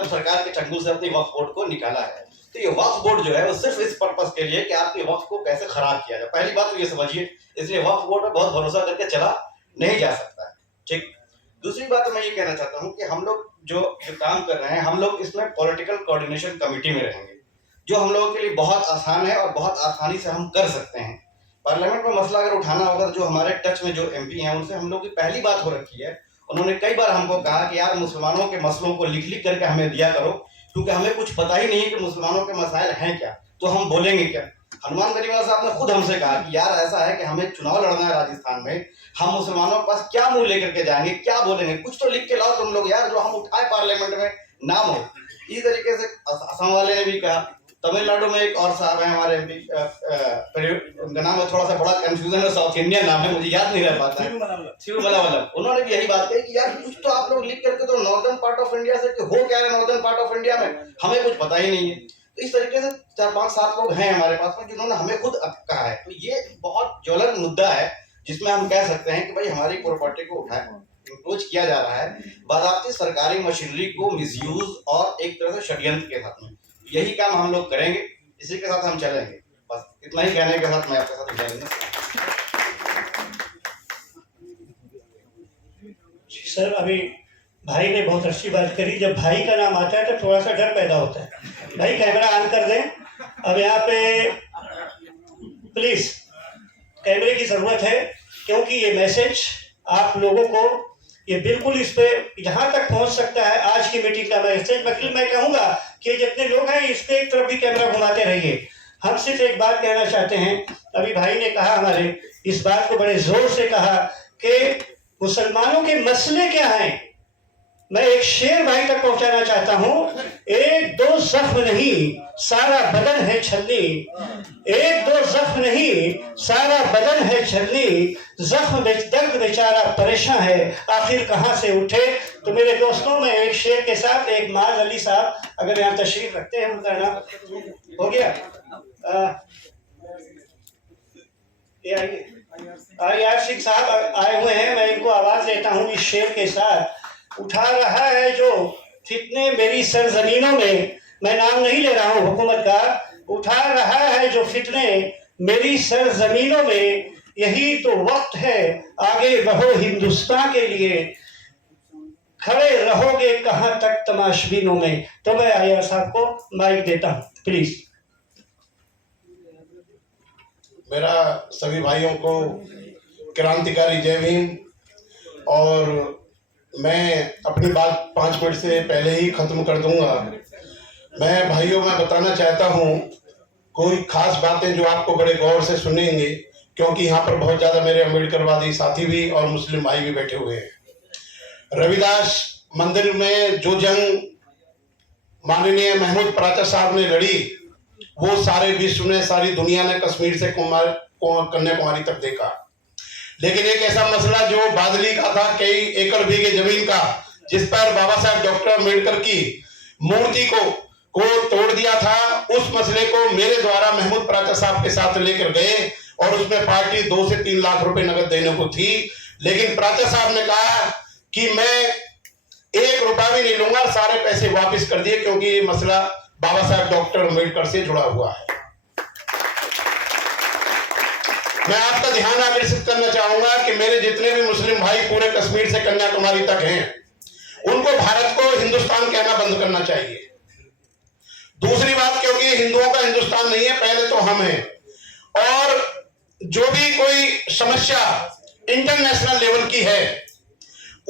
तब सरकार के चंगुल से अपनी वक्फ बोर्ड को निकाला है। तो ये वक्फ बोर्ड जो है वो सिर्फ इस पर्पस के लिए कि आपकी वक्फ को कैसे खराब किया जाए, पहली बात तो ये समझिए। इसलिए वक्फ बोर्ड पर बहुत भरोसा करके चला नहीं जा सकता है, ठीक। दूसरी बात मैं ये कहना चाहता हूँ कि हम लोग जो काम कर रहे हैं, हम लोग इसमें पॉलिटिकल कोऑर्डिनेशन कमेटी में रहेंगे, जो हम लोगों के लिए बहुत आसान है और बहुत आसानी से हम कर सकते हैं। पार्लियामेंट में मसला अगर उठाना होगा तो जो हमारे टच में जो एमपी हैं उनसे हम लोग की पहली बात हो रखी है। उन्होंने कई बार हमको कहा कि यार मुसलमानों के मसलों को लिख लिख करके हमें दिया करो, क्योंकि हमें कुछ पता ही नहीं है कि मुसलमानों के मसाइल हैं क्या, तो हम बोलेंगे क्या। हनुमान गरीवाल साहब ने खुद हमसे कहा कि यार ऐसा है कि हमें चुनाव लड़ना है राजस्थान में, हम मुसलमानों के पास क्या मुंह लेकर के जाएंगे, क्या बोलेंगे, कुछ तो लिख के लाओ तुम लोग यार, जो हम उठाए पार्लियामेंट में नाम हो। इसी तरीके से असम वाले ने भी कहा। तमिलनाडु में एक और साहब है हमारे एमपी, उनका नाम है थोड़ा सा बड़ा कंफ्यूजन है, साउथ इंडियन नाम है, मुझे याद नहीं रह पाता है, तिरुमलावलम। उन्होंने भी यही बात कही कि यार कुछ तो आप लोग लिख करके तो नॉर्दर्न पार्ट ऑफ इंडिया से कि हो क्या है नॉर्दर्न पार्ट ऑफ इंडिया में, हमें कुछ पता ही नहीं है। तो इस तरीके से 4-5-7 लोग हैं हमारे पास में जिन्होंने हमें खुद कहा है। तो ये बहुत ज्वलंत मुद्दा है जिसमें हम कह सकते हैं कि भाई हमारी प्रॉपर्टी को उठाए इंक्रोच किया जा रहा है बाज़ाब्ती सरकारी मशीनरी को मिसयूज और एक तरह से षड्यंत्र के साथ में। यही काम हम लोग करेंगे, इसी के साथ हम चलेंगे। बस इतना ही कहने के साथ मैं आपके साथ जाएंगे। सर, अभी भाई ने बहुत अच्छी बात करी। जब भाई का नाम आता है तो थोड़ा सा डर पैदा होता है। भाई कैमरा ऑन कर दें। अब यहाँ पे प्लीज कैमरे की जरूरत है, क्योंकि ये मैसेज आप लोगों को ये बिल्कुल इस पे जहाँ तक पहुँच सकता है। आज की मीटिंग का मैसेज मैं कहूँगा कि जितने लोग हैं इस पे एक तरफ भी कैमरा घुमाते रहिए। हम सिर्फ एक बात कहना चाहते हैं। अभी भाई ने कहा, हमारे इस बात को बड़े जोर से कहा कि मुसलमानों के मसले क्या हैं। मैं एक शेर भाई तक पहुंचाना चाहता हूं। 1-2 जख्म नहीं सारा बदन है छलनी, 1-2 जख्म नहीं सारा बदन है छलनी, जख्म दर्द बेचारा परेशान है आखिर कहां से उठे। तो मेरे दोस्तों, मैं एक शेर के साथ एक माज अली साहब अगर यहाँ तशरीफ रखते हैं, उनका नाम हो गया आर सिंह साहब आए हुए हैं। मैं इनको आवाज देता हूँ इस शेर के साथ। उठा रहा है जो फितने मेरी सरजमीनों में, मैं नाम नहीं ले रहा हूँ हुकूमत का, उठा रहा है जो फितने मेरी सरजमीनों में, यही तो वक्त है आगे बढ़ो हिंदुस्तान के लिए, खड़े रहोगे कहाँ तक तमाशबीनों में। तो मैं आया साहब को माइक देता हूँ, प्लीज। मेरा सभी भाइयों को क्रांतिकारी जय भीम। और मैं अपनी बात 5 मिनट से पहले ही खत्म कर दूंगा। मैं भाइयों में बताना चाहता हूं कोई खास बातें जो आपको बड़े गौर से सुनेंगे, क्योंकि यहाँ पर बहुत ज्यादा मेरे अम्बेडकरवादी साथी भी और मुस्लिम भाई भी बैठे हुए हैं। रविदास मंदिर में जो जंग माननीय महमूद प्राचा साहब ने लड़ी, वो सारे विश्व ने, सारी दुनिया ने कश्मीर से कन्याकुमारी तक देखा। लेकिन एक ऐसा मसला जो बादली का था, कई एकड़ भीगे जमीन का, जिस पर बाबा साहब डॉक्टर अम्बेडकर की मूर्ति को तोड़ दिया था, उस मसले को मेरे द्वारा महमूद प्राचा साहब के साथ लेकर गए और उसमें पार्टी 2 से 3 लाख रुपए नगद देने को थी। लेकिन प्राचा साहब ने कहा कि मैं 1 रुपया भी नहीं लूंगा, सारे पैसे वापस कर दिए, क्योंकि ये मसला बाबा साहब डॉक्टर अम्बेडकर से जुड़ा हुआ है। मैं आपका ध्यान आकर्षित करना चाहूंगा कि मेरे जितने भी मुस्लिम भाई पूरे कश्मीर से कन्याकुमारी तक हैं, उनको भारत को हिंदुस्तान कहना बंद करना चाहिए। दूसरी बात, क्योंकि हिंदुओं का हिंदुस्तान नहीं है, पहले तो हम हैं। और जो भी कोई समस्या इंटरनेशनल लेवल की है,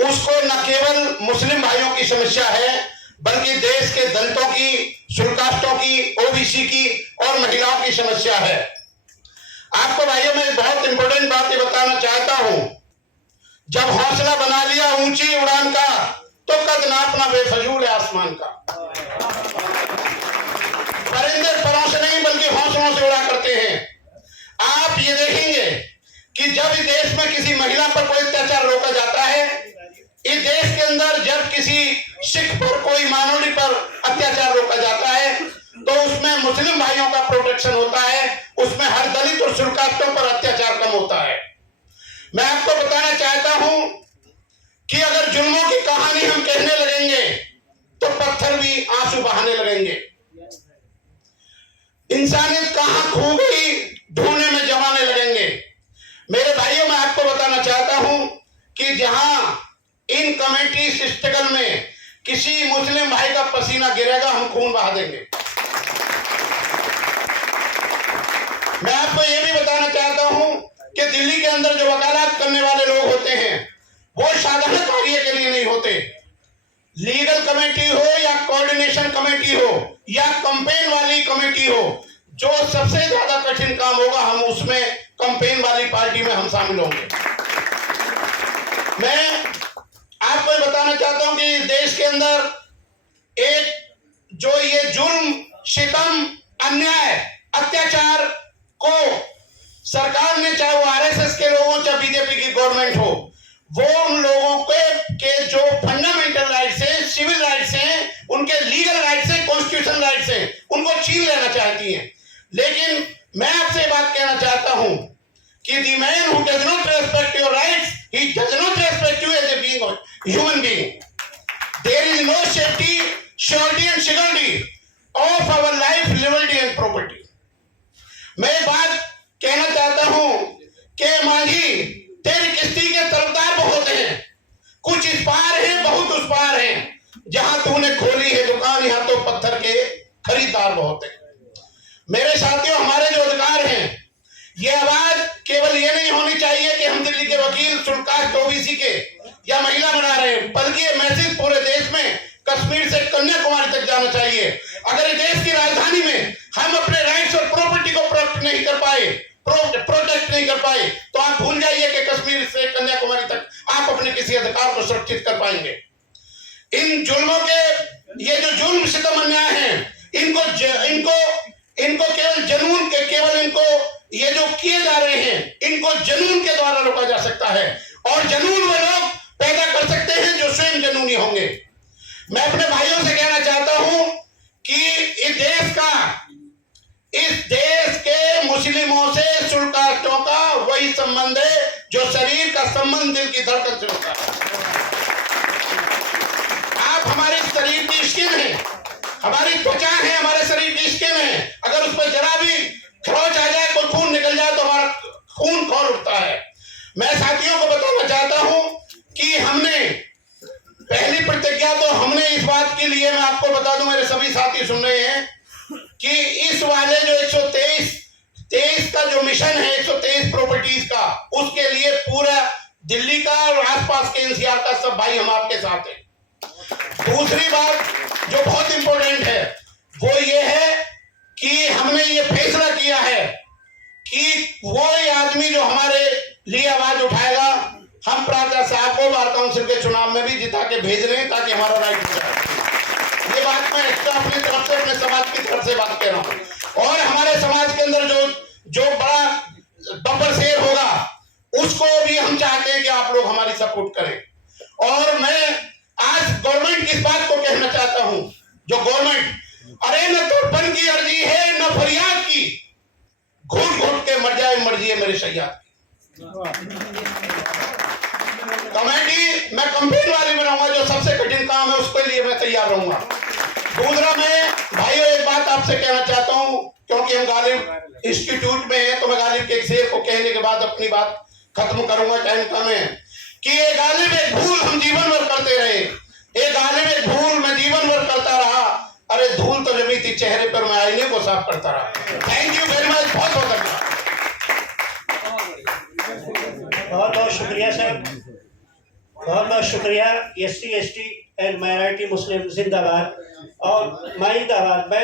उसको न केवल मुस्लिम भाइयों की समस्या है, बल्कि देश के दलितों की, शुल्कास्टों की, ओबीसी की और महिलाओं की समस्या है। आपको भाइयों मैं बहुत इंपॉर्टेंट बात ये बताना चाहता हूं। जब हौसला बना लिया ऊंची उड़ान का, तो कद नापना बेफजूल है आसमान का। परिंदे परों से नहीं बल्कि हौसलों से उड़ा करते हैं। आप ये देखेंगे कि जब इस देश में किसी महिला पर कोई अत्याचार रोका जाता है, इस देश के अंदर जब किसी सिख पर, कोई मानवनी पर अत्याचार रोका जाता है, तो उसमें मुस्लिम भाइयों का प्रोटेक्शन होता है, उसमें हर दलित और शुल्कास्टों पर अत्याचार कम होता है। मैं आपको बताना चाहता हूं कि अगर जुल्मों की कहानी हम कहने लगेंगे तो पत्थर भी आंसू बहाने लगेंगे। इंसानियत कहां खो गई ढूंढने में जमाने लगेंगे। मेरे भाइयों, मैं आपको बताना चाहता हूं कि जहां इन कमेटी स्ट्रगल में किसी मुस्लिम भाई का पसीना गिरेगा, हम खून बहा देंगे। मैं आपको यह भी बताना चाहता हूं कि दिल्ली के अंदर जो वकालत करने वाले लोग होते हैं, वो साधारण कार्य के लिए नहीं होते। लीगल कमेटी हो या कोऑर्डिनेशन कमेटी हो या कैंपेन वाली कमेटी हो, जो सबसे ज्यादा कठिन काम होगा, हम उसमें कैंपेन वाली पार्टी में हम शामिल होंगे। मैं आपको बताना चाहता हूं कि देश के अंदर एक जो ये जुल्म, सितम, अन्याय, अत्याचार को सरकार ने, चाहे वो आरएसएस के लोगों, चाहे बीजेपी की गवर्नमेंट हो, वो उन लोगों के जो फंडामेंटल राइट्स हैं, सिविल राइट्स हैं, उनके लीगल राइट्स हैं, कॉन्स्टिट्यूशन राइट्स हैं, उनको छीन लेना चाहती हैं। लेकिन मैं आपसे बात कहना चाहता हूं कि the man who does not respect your rights, he does not respect you as a being, human being. There is no safety, surety and security of our life, liberty and property. मैं बात कहना चाहता हूं कि मांझी, तेरी किश्ती के तरफदार बहुत हैं, कुछ इस पार हैं, बहुत उस पार हैं। जहां तूने खोली है दुकान, यहां तो पत्थर के खरीदार बहुत हैं। मेरे साथियों, हमारे जो अधिकार हैं, ये आवाज केवल ये नहीं होनी चाहिए कि हम दिल्ली के वकील सुल्कास्ट ओबीसी के या महिला बना रहे हैं, बल्कि ये मैसेज पूरे देश में, कश्मीर से कन्याकुमारी तक जाना चाहिए। अगर देश की राजधानी में हम अपने राइट्स और प्रॉपर्टी को प्रोटेक्ट नहीं कर पाए, तो आप भूल जाइए कि कश्मीर से कन्याकुमारी तक आप अपने किसी अधिकार को सुरक्षित कर पाएंगे। इन जुल्मों के, ये जो जुल्म सितम अन्याय हैं, इनको केवल जुनून के, केवल इनको ये जो किए जा रहे हैं, इनको जुनून के द्वारा रोका जा सकता है। और जुनून वो लोग पैदा कर सकते हैं जो स्वयं जुनूनी होंगे। मैं अपने भाइयों से कहना चाहता हूं कि इस देश के मुस्लिमों से सुल्कास्टों का वही संबंध है जो शरीर का संबंध दिल की धड़कन से होता है। आप हमारे शरीर की स्किन है, हमारी त्वचा है, हमारे शरीर की स्किन है। अगर उस पर जरा भी खरोच आ जाए, कोई खून निकल जाए, तो हमारा खून खौल उठता है। मैं साथियों को बताना चाहता हूं कि हमने पहली प्रतिज्ञा तो हमने इस बात के लिए, मैं आपको बता दूं, मेरे सभी साथी सुन रहे हैं, कि इस वाले जो 123 का जो मिशन है, 123 प्रॉपर्टीज का, उसके लिए पूरा दिल्ली का और आसपास के एनसीआर का सब भाई हम आपके साथ हैं। दूसरी बात जो बहुत इंपॉर्टेंट है, वो ये है कि हमने ये फैसला किया है कि वो आदमी जो हमारे लिए आवाज उठाएगा, हम प्राचा साहब को बार काउंसिल के चुनाव में भी जिता के भेज रहे हैं, ताकि हमारा राइट हो जाए। ये बात मैं अपनी तरफ से, अपने समाज की तरफ से बात कह रहा हूं। और हमारे समाज के अंदर जो बड़ा बब्बर शेर होगा, उसको भी हम चाहते हैं कि आप लोग हमारी सपोर्ट करें। और मैं आज गवर्नमेंट की इस बात को कहना चाहता हूं, जो गवर्नमेंट, अरे न तो बन की अर्जी है, न फरियाद की, घुट घुट के मर जाए मर्जी है मेरे सैयद की। कमेटी मैं कंपेन वाली बनाऊंगा, जो सबसे कठिन काम है उसके लिए मैं तैयार रहूंगा। दूसरा, मैं भाइयों एक बात आपसे कहना चाहता हूं, क्योंकि हम गालिब इंस्टीट्यूट में हैं, तो मैं गालिब के एक शेर को कहने के बाद अपनी बात खत्म करूंगा, टाइम कम है, कि ये गालिब एक भूल हम जीवन भर करते रहे, ये गालिब एक भूल मैं जीवन भर करता रहा, अरे धूल तो जमी थी चेहरे पर, मैं आईने को साफ करता रहा। थैंक यू वेरी मच, बहुत बहुत धन्यवाद। बहुत बहुत शुक्रिया सर, बहुत बहुत शुक्रिया। SC ST एंड माइनॉरिटी मुस्लिम जिंदाबाद और माइंदाबाद। मैं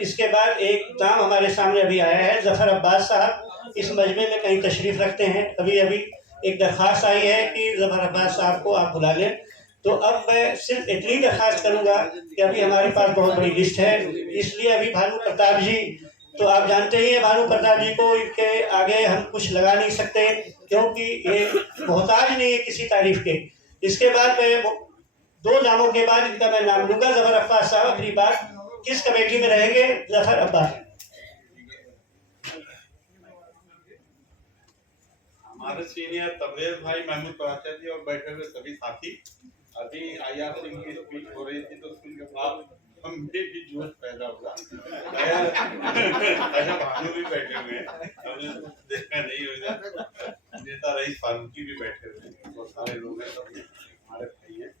इसके बाद एक नाम हमारे सामने अभी आया है, जफर अब्बास साहब इस मजमे में कहीं तशरीफ रखते हैं। अभी एक दरख्वास्त आई है कि जफर अब्बास साहब को आप बुला लें। तो अब मैं सिर्फ इतनी दरख्वास्त करूँगा कि अभी हमारे पास बहुत बड़ी लिस्ट है, इसलिए अभी भानु प्रताप जी, तो आप जानते ही हैं भानु प्रताप जी को, इनके आगे हम कुछ लगा नहीं सकते, क्योंकि ये मोहताज नहीं है किसी तारीफ के। इसके बाद मैं 2 नामों के बाद इनका मैं नाम लूंगा। जफर अब्बास साहब अपनी बात किस कमेटी में रहेंगे? जफर अब्बास। हमारे सीनियर तबरेज भाई, महमूद पराचा जी और बैठे हुए सभी साथी, अभी आईआर सिंह की स्पीच हो रही थी तो सुन के बाद हम भी जोश पैदा हुआ। अच्छा भानु भी बैठे हुए हैं, हमने देखा नहीं हो इधर नेता रईस फारूकी भी बैठे हुए हैं, बहुत सारे लोग हैं, सब हमारे भाई हैं।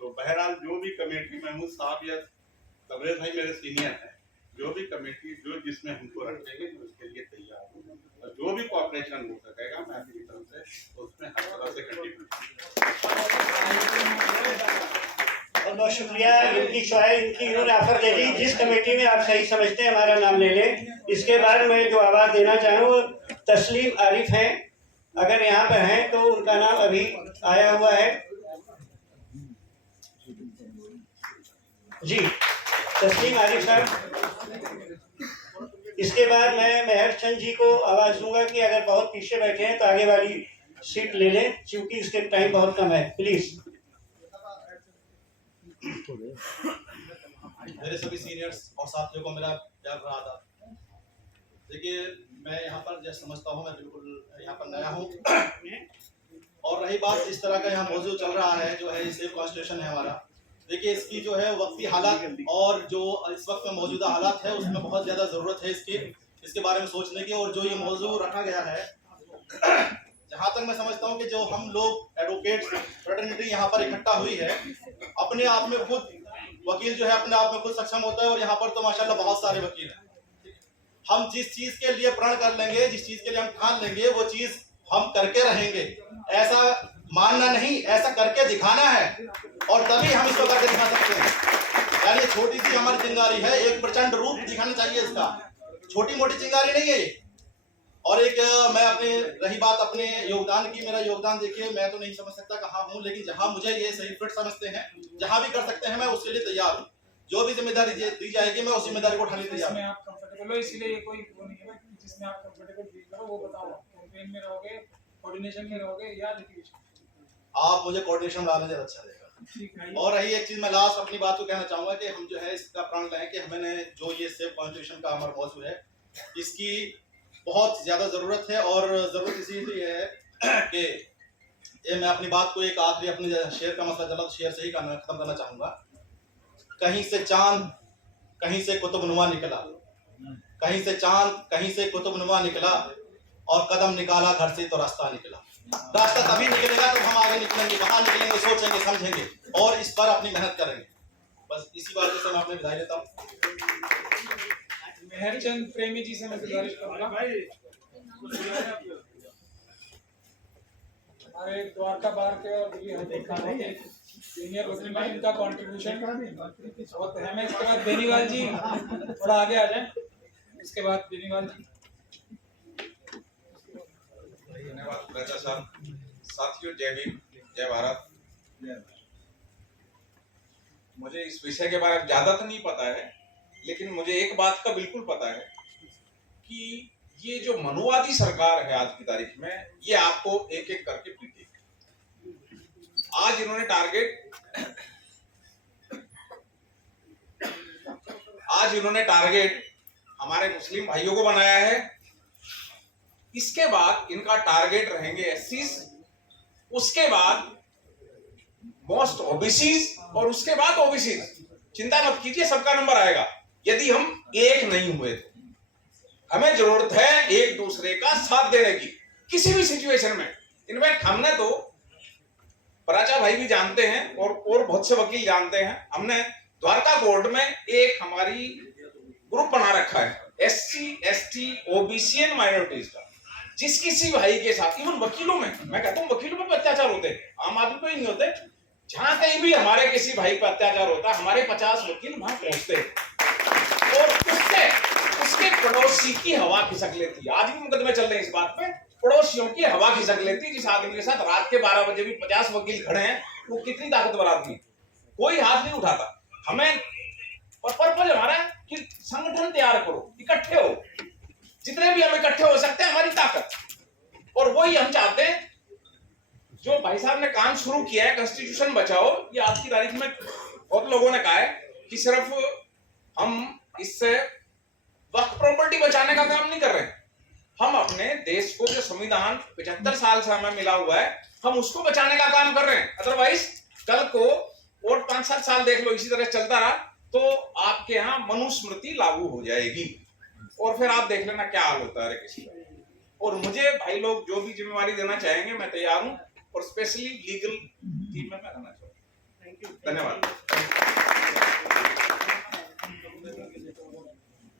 तो बहरहाल जो भी कमेटी महमूद साहब या तबरेज भाई मेरे सीनियर हैं, जो भी कमेटी जो जिसमें हमको रखेंगे मैं उसके लिए तैयार हूँ, और जो भी कोऑपरेशन हो सकेगा मैं अपनी तरफ से उसमें हर तरह से कंट्रीब्यूट बहुत बहुत शुक्रिया। इनकी चॉइस इनकी इन्होंने ऑफर दे दी, जिस कमेटी में आप सही समझते हैं हमारा नाम ले लें। इसके बाद मैं जो आवाज़ देना चाहूँ तस्लीम आरिफ हैं, अगर यहाँ पर हैं तो उनका नाम अभी आया हुआ है। जी तस्लीम आरिफ साहब। इसके बाद मैं मेहर चंद जी को आवाज़ दूंगा कि अगर बहुत पीछे बैठे हैं तो आगे वाली सीट ले लें, क्योंकि इसके टाइम बहुत कम है। प्लीज़। मेरे सभी सीनियर्स और साथियों को मेरा प्यार भरा आदाब। देखिए मैं यहाँ पर जैसे समझता हूँ, मैं बिल्कुल यहाँ पर नया हूँ, और रही बात इस तरह का यहाँ मौजूद चल रहा है जो है सेफ कॉन्स्टिट्यूशन है हमारा। देखिए इसकी जो है वक्ती हालात और जो इस वक्त में मौजूदा हालात है उसमें बहुत ज़्यादा ज़रूरत है इसके बारे में सोचने की। और जो ये मौजू रखा गया है, जहाँ तक मैं समझता हूँ कि जो हम लोग एडवोकेट फ्रेटर्निटी यहाँ पर इकट्ठा हुई है, अपने आप में खुद वकील जो है अपने आप में खुद सक्षम होता है, और यहाँ पर तो माशाल्लाह बहुत सारे वकील हैं। हम जिस चीज के लिए प्रण कर लेंगे, जिस चीज के लिए हम ठान लेंगे, वो चीज हम करके रहेंगे। ऐसा मानना नहीं, ऐसा करके दिखाना है, और तभी हम इसको करके दिखा सकते हैं। यार ये छोटी सी हमारी चिंगारी है, एक प्रचंड रूप दिखाना चाहिए इसका, छोटी मोटी चिंगारी नहीं है ये। और एक मैं अपने रही बात अपने योगदान की, मेरा योगदान देखिए मैं तो नहीं समझ सकता कहाँ हूँ, लेकिन जहाँ मुझे ये सही फिट समझते हैं, जहाँ भी कर सकते हैं मैं उसके लिए तैयार हूँ। जो भी जिम्मेदारी दी जाएगी मैं उस जिम्मेदारी को उठाने तैयार हूँ। आप कंफर्टेबल हो, इसलिए ये कोई वो नहीं है जिसमें आप कंफर्टेबल फील करो वो बताओ। कैंपेन में रहोगे, कोऑर्डिनेशन में रहोगे या लिटिगेशन? आप मुझे कोऑर्डिनेशन डालने ज़्यादा अच्छा रहेगा। और रही एक चीज मैं लास्ट अपनी बात को कहना चाहूंगा कि हम जो है इसका प्रण लें कि हमें जो ये सेफ कॉन्स्टिट्यूशन का हमारा मौजू है, इसकी बहुत ज़्यादा ज़रूरत है। और ज़रूरत इसीलिए है कि ये मैं अपनी बात को एक आखिरी अपने शेर का मसला चला तो शेर से ही ख़त्म करना चाहूँगा। कहीं से चांद कहीं से कुतुबनुमा निकला, कहीं से चांद कहीं से कुतुबनुमा निकला, और कदम निकाला घर से तो रास्ता निकला। रास्ता तभी निकलेगा तो हम आगे निकलेंगे, कहाँ निकलेंगे, सोचेंगे, समझेंगे और इस पर अपनी मेहनत करेंगे। बस इसी बात से मैं अपने विदाई लेता हूँ। मेहर चंद प्रेमी जी से मैं गुजारिश करूंगा, हमारे द्वारका बार के और दिल्ली हाईकोर्ट थानों के सीनियर वकील हैं, इनका कंट्रीब्यूशन बहुत अहम है। इसके बाद बेनीवाल जी थोड़ा आगे आ जाएं, इसके बाद बेनीवाल जी। धन्यवाद राजा साहब। साथियों जय भीम, जय भारत। मुझे इस विषय के बारे में ज्यादा तो नहीं पता है, लेकिन मुझे एक बात का बिल्कुल पता है कि ये जो मनुवादी सरकार है आज की तारीख में, ये आपको एक एक करके पीटेगी। आज इन्होंने टारगेट हमारे मुस्लिम भाइयों को बनाया है। इसके बाद इनका टारगेट रहेंगे एससीज, उसके बाद मोस्ट ओबीसीज, और उसके बाद ओबीसीज। चिंता मत कीजिए, सबका नंबर आएगा। यदि हम एक नहीं हुए तो हमें जरूरत है एक दूसरे का साथ देने की किसी भी सिचुएशन में। इनफैक्ट हमने तो, पराचा भाई भी जानते हैं और बहुत से वकील जानते हैं, हमने द्वारका कोर्ट में एक हमारी ग्रुप बना रखा है SC, ST, OBC and minorities का। जिस किसी भाई के साथ, इवन वकीलों में, मैं कहता हूँ वकीलों में अत्याचार होते हैं, आम आदमी पे नहीं होते, जहां कहीं भी हमारे किसी भाई पर अत्याचार होता है, हमारे 50 वकील वहां पहुंचते हैं और उसके पड़ोसी की हवा खिसक लेती है। आज भी मुकदमे चल रहे हैं इस बात पे, पड़ोसियों की हवा खिसक लेती है। जिस आदमी के साथ रात के 12 बजे भी 50 वकील खड़े हैं, वो कितनी ताकतवर आदमी, कोई हाथ नहीं उठाता। हमें पर्पज हमारा है कि संगठन तैयार करो, इकट्ठे हो, जितने भी हम इकट्ठे हो सकते हैं, हमारी ताकत। और वही हम चाहते हैं। जो भाई साहब ने काम शुरू किया है कॉन्स्टिट्यूशन बचाओ, ये आज की तारीख में बहुत लोगों ने कहा है कि सिर्फ हम इससे वक्फ प्रॉपर्टी बचाने का काम नहीं कर रहे, हम अपने देश को जो संविधान 75 साल से हमें मिला हुआ है, हम उसको बचाने का काम कर रहे हैं। अदरवाइज कल को और 5-7 साल देख लो इसी तरह चलता रहा तो आपके यहाँ मनुस्मृति लागू हो जाएगी और फिर आप देख लेना क्या हाल होता है किसी का। और मुझे भाई लोग जो भी जिम्मेवारी देना चाहेंगे मैं तैयार हूं और स्पेशली लीगल टीम में मैं रहना चाहूंगा। धन्यवाद।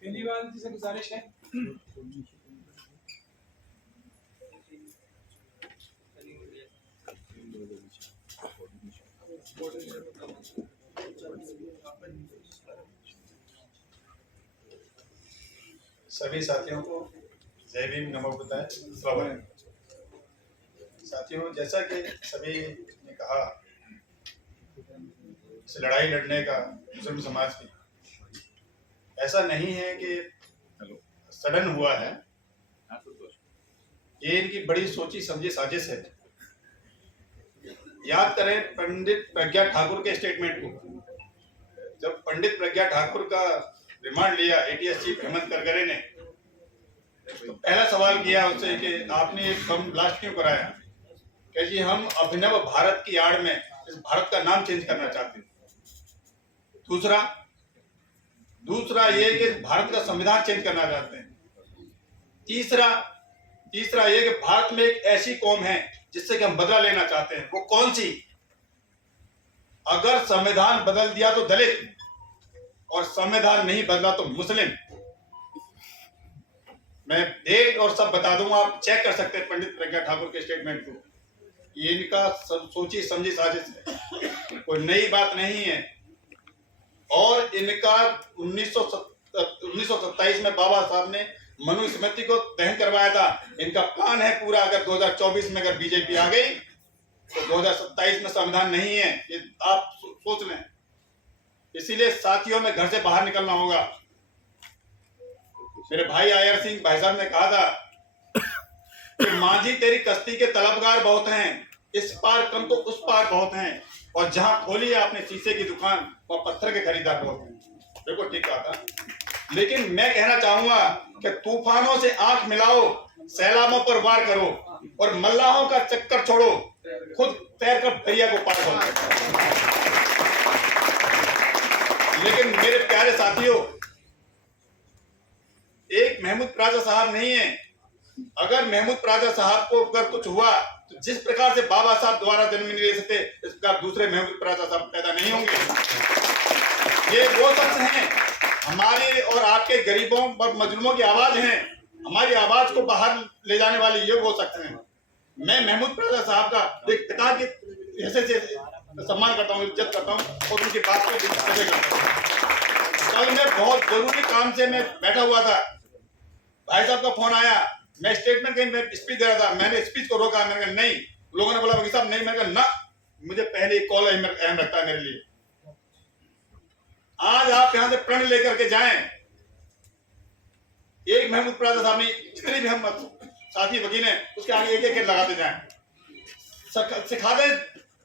बेनीवाल जी से गुजारिश है। सभी साथियों को जय भीम, नमो बुद्धाय, अस्सलाम वालेकुम। साथियों, जैसा कि सभी ने कहा, इस लड़ाई लड़ने का मुस्लिम समाज की ऐसा नहीं है कि सडन हुआ है, ये इनकी बड़ी सोची समझी साजिश है। याद करें पंडित प्रज्ञा ठाकुर के स्टेटमेंट को। जब पंडित प्रज्ञा ठाकुर का रिमांड लिया एटीएस चीफ हेमंत करकरे ने, तो पहला सवाल किया उससे कि आपने एक बम ब्लास्ट क्यों कराया? कि जी हम अभिनव भारत की आड़ में इस भारत का नाम चेंज करना चाहते हैं। दूसरा ये कि भारत का संविधान चेंज करना चाहते हैं। तीसरा ये कि भारत में एक ऐसी कौम है जिससे कि हम बदला लेना चाहते हैं। वो कौन सी? अगर संविधान बदल दिया तो दलित, और संविधान नहीं बदला तो मुस्लिम। मैं डेट और सब बता दूंगा, आप चेक कर सकते हैं पंडित प्रज्ञा ठाकुर के स्टेटमेंट को। ये इनका सोची समझी साजिश है, कोई नई बात नहीं है। और इनका 1927 में बाबा साहब ने मनुस्मृति को दहन करवाया था। इनका प्लान है पूरा, अगर 2024 में अगर बीजेपी आ गई तो 2027 में संविधान नहीं है, ये आप सोच लें। इसीलिए साथियों में घर से बाहर निकलना होगा। मेरे भाई आयर सिंह भाई साहब ने कहा था कि मांझी तेरी कश्ती के तलबगार बहुत हैं, इस पार कम तो उस पार बहुत हैं, और जहां खोली है आपने शीशे की दुकान वह पत्थर के खरीदार बहुत हैं। देखो ठीक कहा था। लेकिन मैं कहना चाहूंगा कि तूफानों से आंख मिलाओ, सैलाबों पर वार करो और मल्लाहों का चक्कर छोड़ो, खुद तैरकर दरिया को पार करो। लेकिन मेरे प्यारे साथियों, एक महमूद प्राजा साहब नहीं है। अगर महमूद प्राजा साहब को अगर कुछ हुआ तो जिस प्रकार से बाबा साहब द्वारा जन्म नहीं ले सकते, इस प्रकार दूसरे महमूद प्राजा साहब पैदा नहीं होंगे। ये वो शख्स हैं, हमारे और आपके गरीबों और मजलूमों की आवाज हैं। हमारी आवाज को बाहर ले जाने वाले ये वो शख्स हैं। मैं महमूद प्राजा साहब का एक पिता की हैसियत से सम्मान करता हूँ, इज्जत करता हूँ और उनकी बात को करता हूँ। कल मैं बहुत जरूरी काम से मैं बैठा हुआ था, भाई साहब का फोन आया, मैं स्टेटमेंट कहीं मैं स्पीच दे रहा था। मैंने स्पीच को रोका, मैंने कहा नहीं। लोगों ने बोला वकील साहब नहीं, मैंने कहा ना, मुझे पहले कॉल अहम रखता है मेरे लिए। आज आप यहां से प्रण लेकर के जाएं। एक महमूद प्राजा साहब ने, जितने भी हम साथी वकील हैं उसके आगे एक एक लगाते जाएं। सिखा दें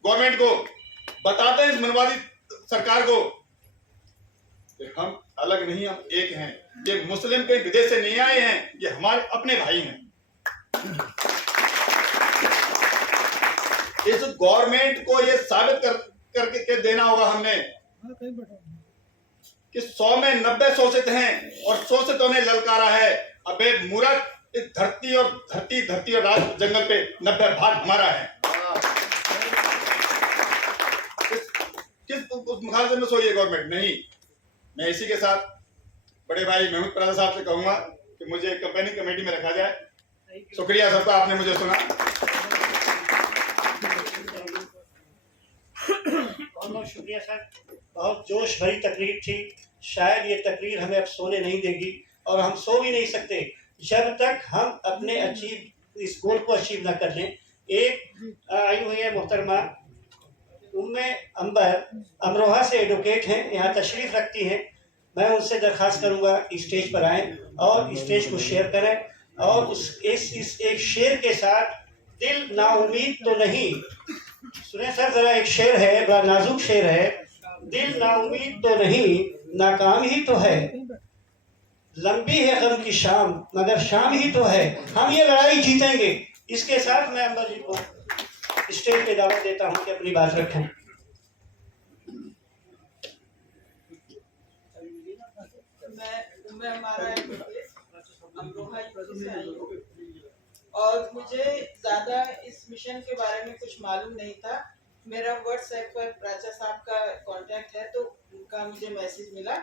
गवर्नमेंट को, बताते हैं इस मनवादी सरकार को कि हम अलग नहीं, हम एक हैं। ये मुस्लिम कहीं विदेश से नहीं आए हैं, ये हमारे अपने भाई हैं। इस गवर्नमेंट को ये साबित करके देना होगा हमने कि 100 में 90 शोषित हैं और शोषितों ने ललकारा है। अबे मूर्ख, इस धरती और राज जंगल पे 90 भाग हमारा है। किस मुखालफत में सोई है गवर्नमेंट? नहीं। मैं इसी के साथ बड़े भाई महमूद प्राजा साहब से कहूंगा कि मुझे कंपेनिंग कमेटी में रखा जाए। शुक्रिया सबका, आपने मुझे सुना। बहुत बहुत शुक्रिया सर। बहुत जोश भरी तकरीर थी। शायद ये तकरीर हमें अब सोने नहीं देगी और हम सो भी नहीं सकते जब तक हम अपने इस गोल को अचीव न कर लें। एक आई हुई है मोहतरमा उम्मे अंबर, अमरोहा से एडवोकेट हैं, यहाँ तशरीफ़ रखती हैं। मैं उनसे दरख्वास्त करूँगा कि स्टेज पर आएँ और स्टेज को शेयर करें। और इस एक शेर के साथ, दिल नाउमीद तो नहीं, सुने सर ज़रा, एक शेर है, बड़ा नाजुक शेर है। दिल नाउमीद तो नहीं, नाकाम ही तो है, लंबी है गम की शाम मगर शाम ही तो है, हम ये लड़ाई जीतेंगे। इसके साथ मैं अंबर जी को स्टेज पे दावत देता हूँ कि अपनी बात रखें। मैं हमारा अमरोहा यूपी से आई हूँ और मुझे ज़्यादा इस मिशन के बारे में कुछ मालूम नहीं था। मेरा व्हाट्सएप पर प्राचा साहब का कांटेक्ट है तो उनका मुझे मैसेज मिला,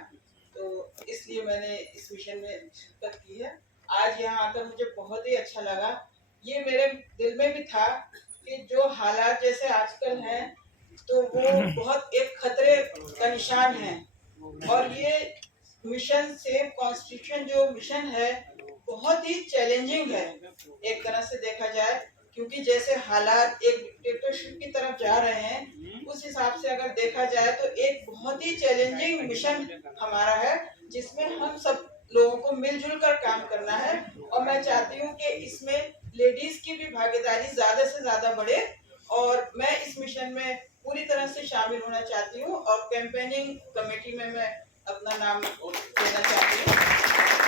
तो इसलिए मैंने इस मिशन में शिरकत की है। आज यहाँ आकर मुझे बहुत ही अच्छा लगा। ये मेरे दिल में भी था कि जो हालात जैसे आजकल हैं तो वो बहुत एक खतरे का निशान है, और ये मिशन सेव कॉन्स्टिट्यूशन जो मिशन है बहुत ही चैलेंजिंग है एक तरह से देखा जाए, क्योंकि जैसे हालात एक डिक्टेटरशिप की तरफ जा रहे हैं उस हिसाब से अगर देखा जाए तो एक बहुत ही चैलेंजिंग मिशन हमारा है जिसमें हम सब लोगों को मिलजुल कर काम करना है। और मैं चाहती हूँ कि इसमें लेडीज की भी भागीदारी ज्यादा से ज्यादा बढ़े और मैं इस मिशन में पूरी तरह से शामिल होना चाहती हूँ और कैंपेनिंग कमेटी में मैं अपना नाम देना चाहती हूँ,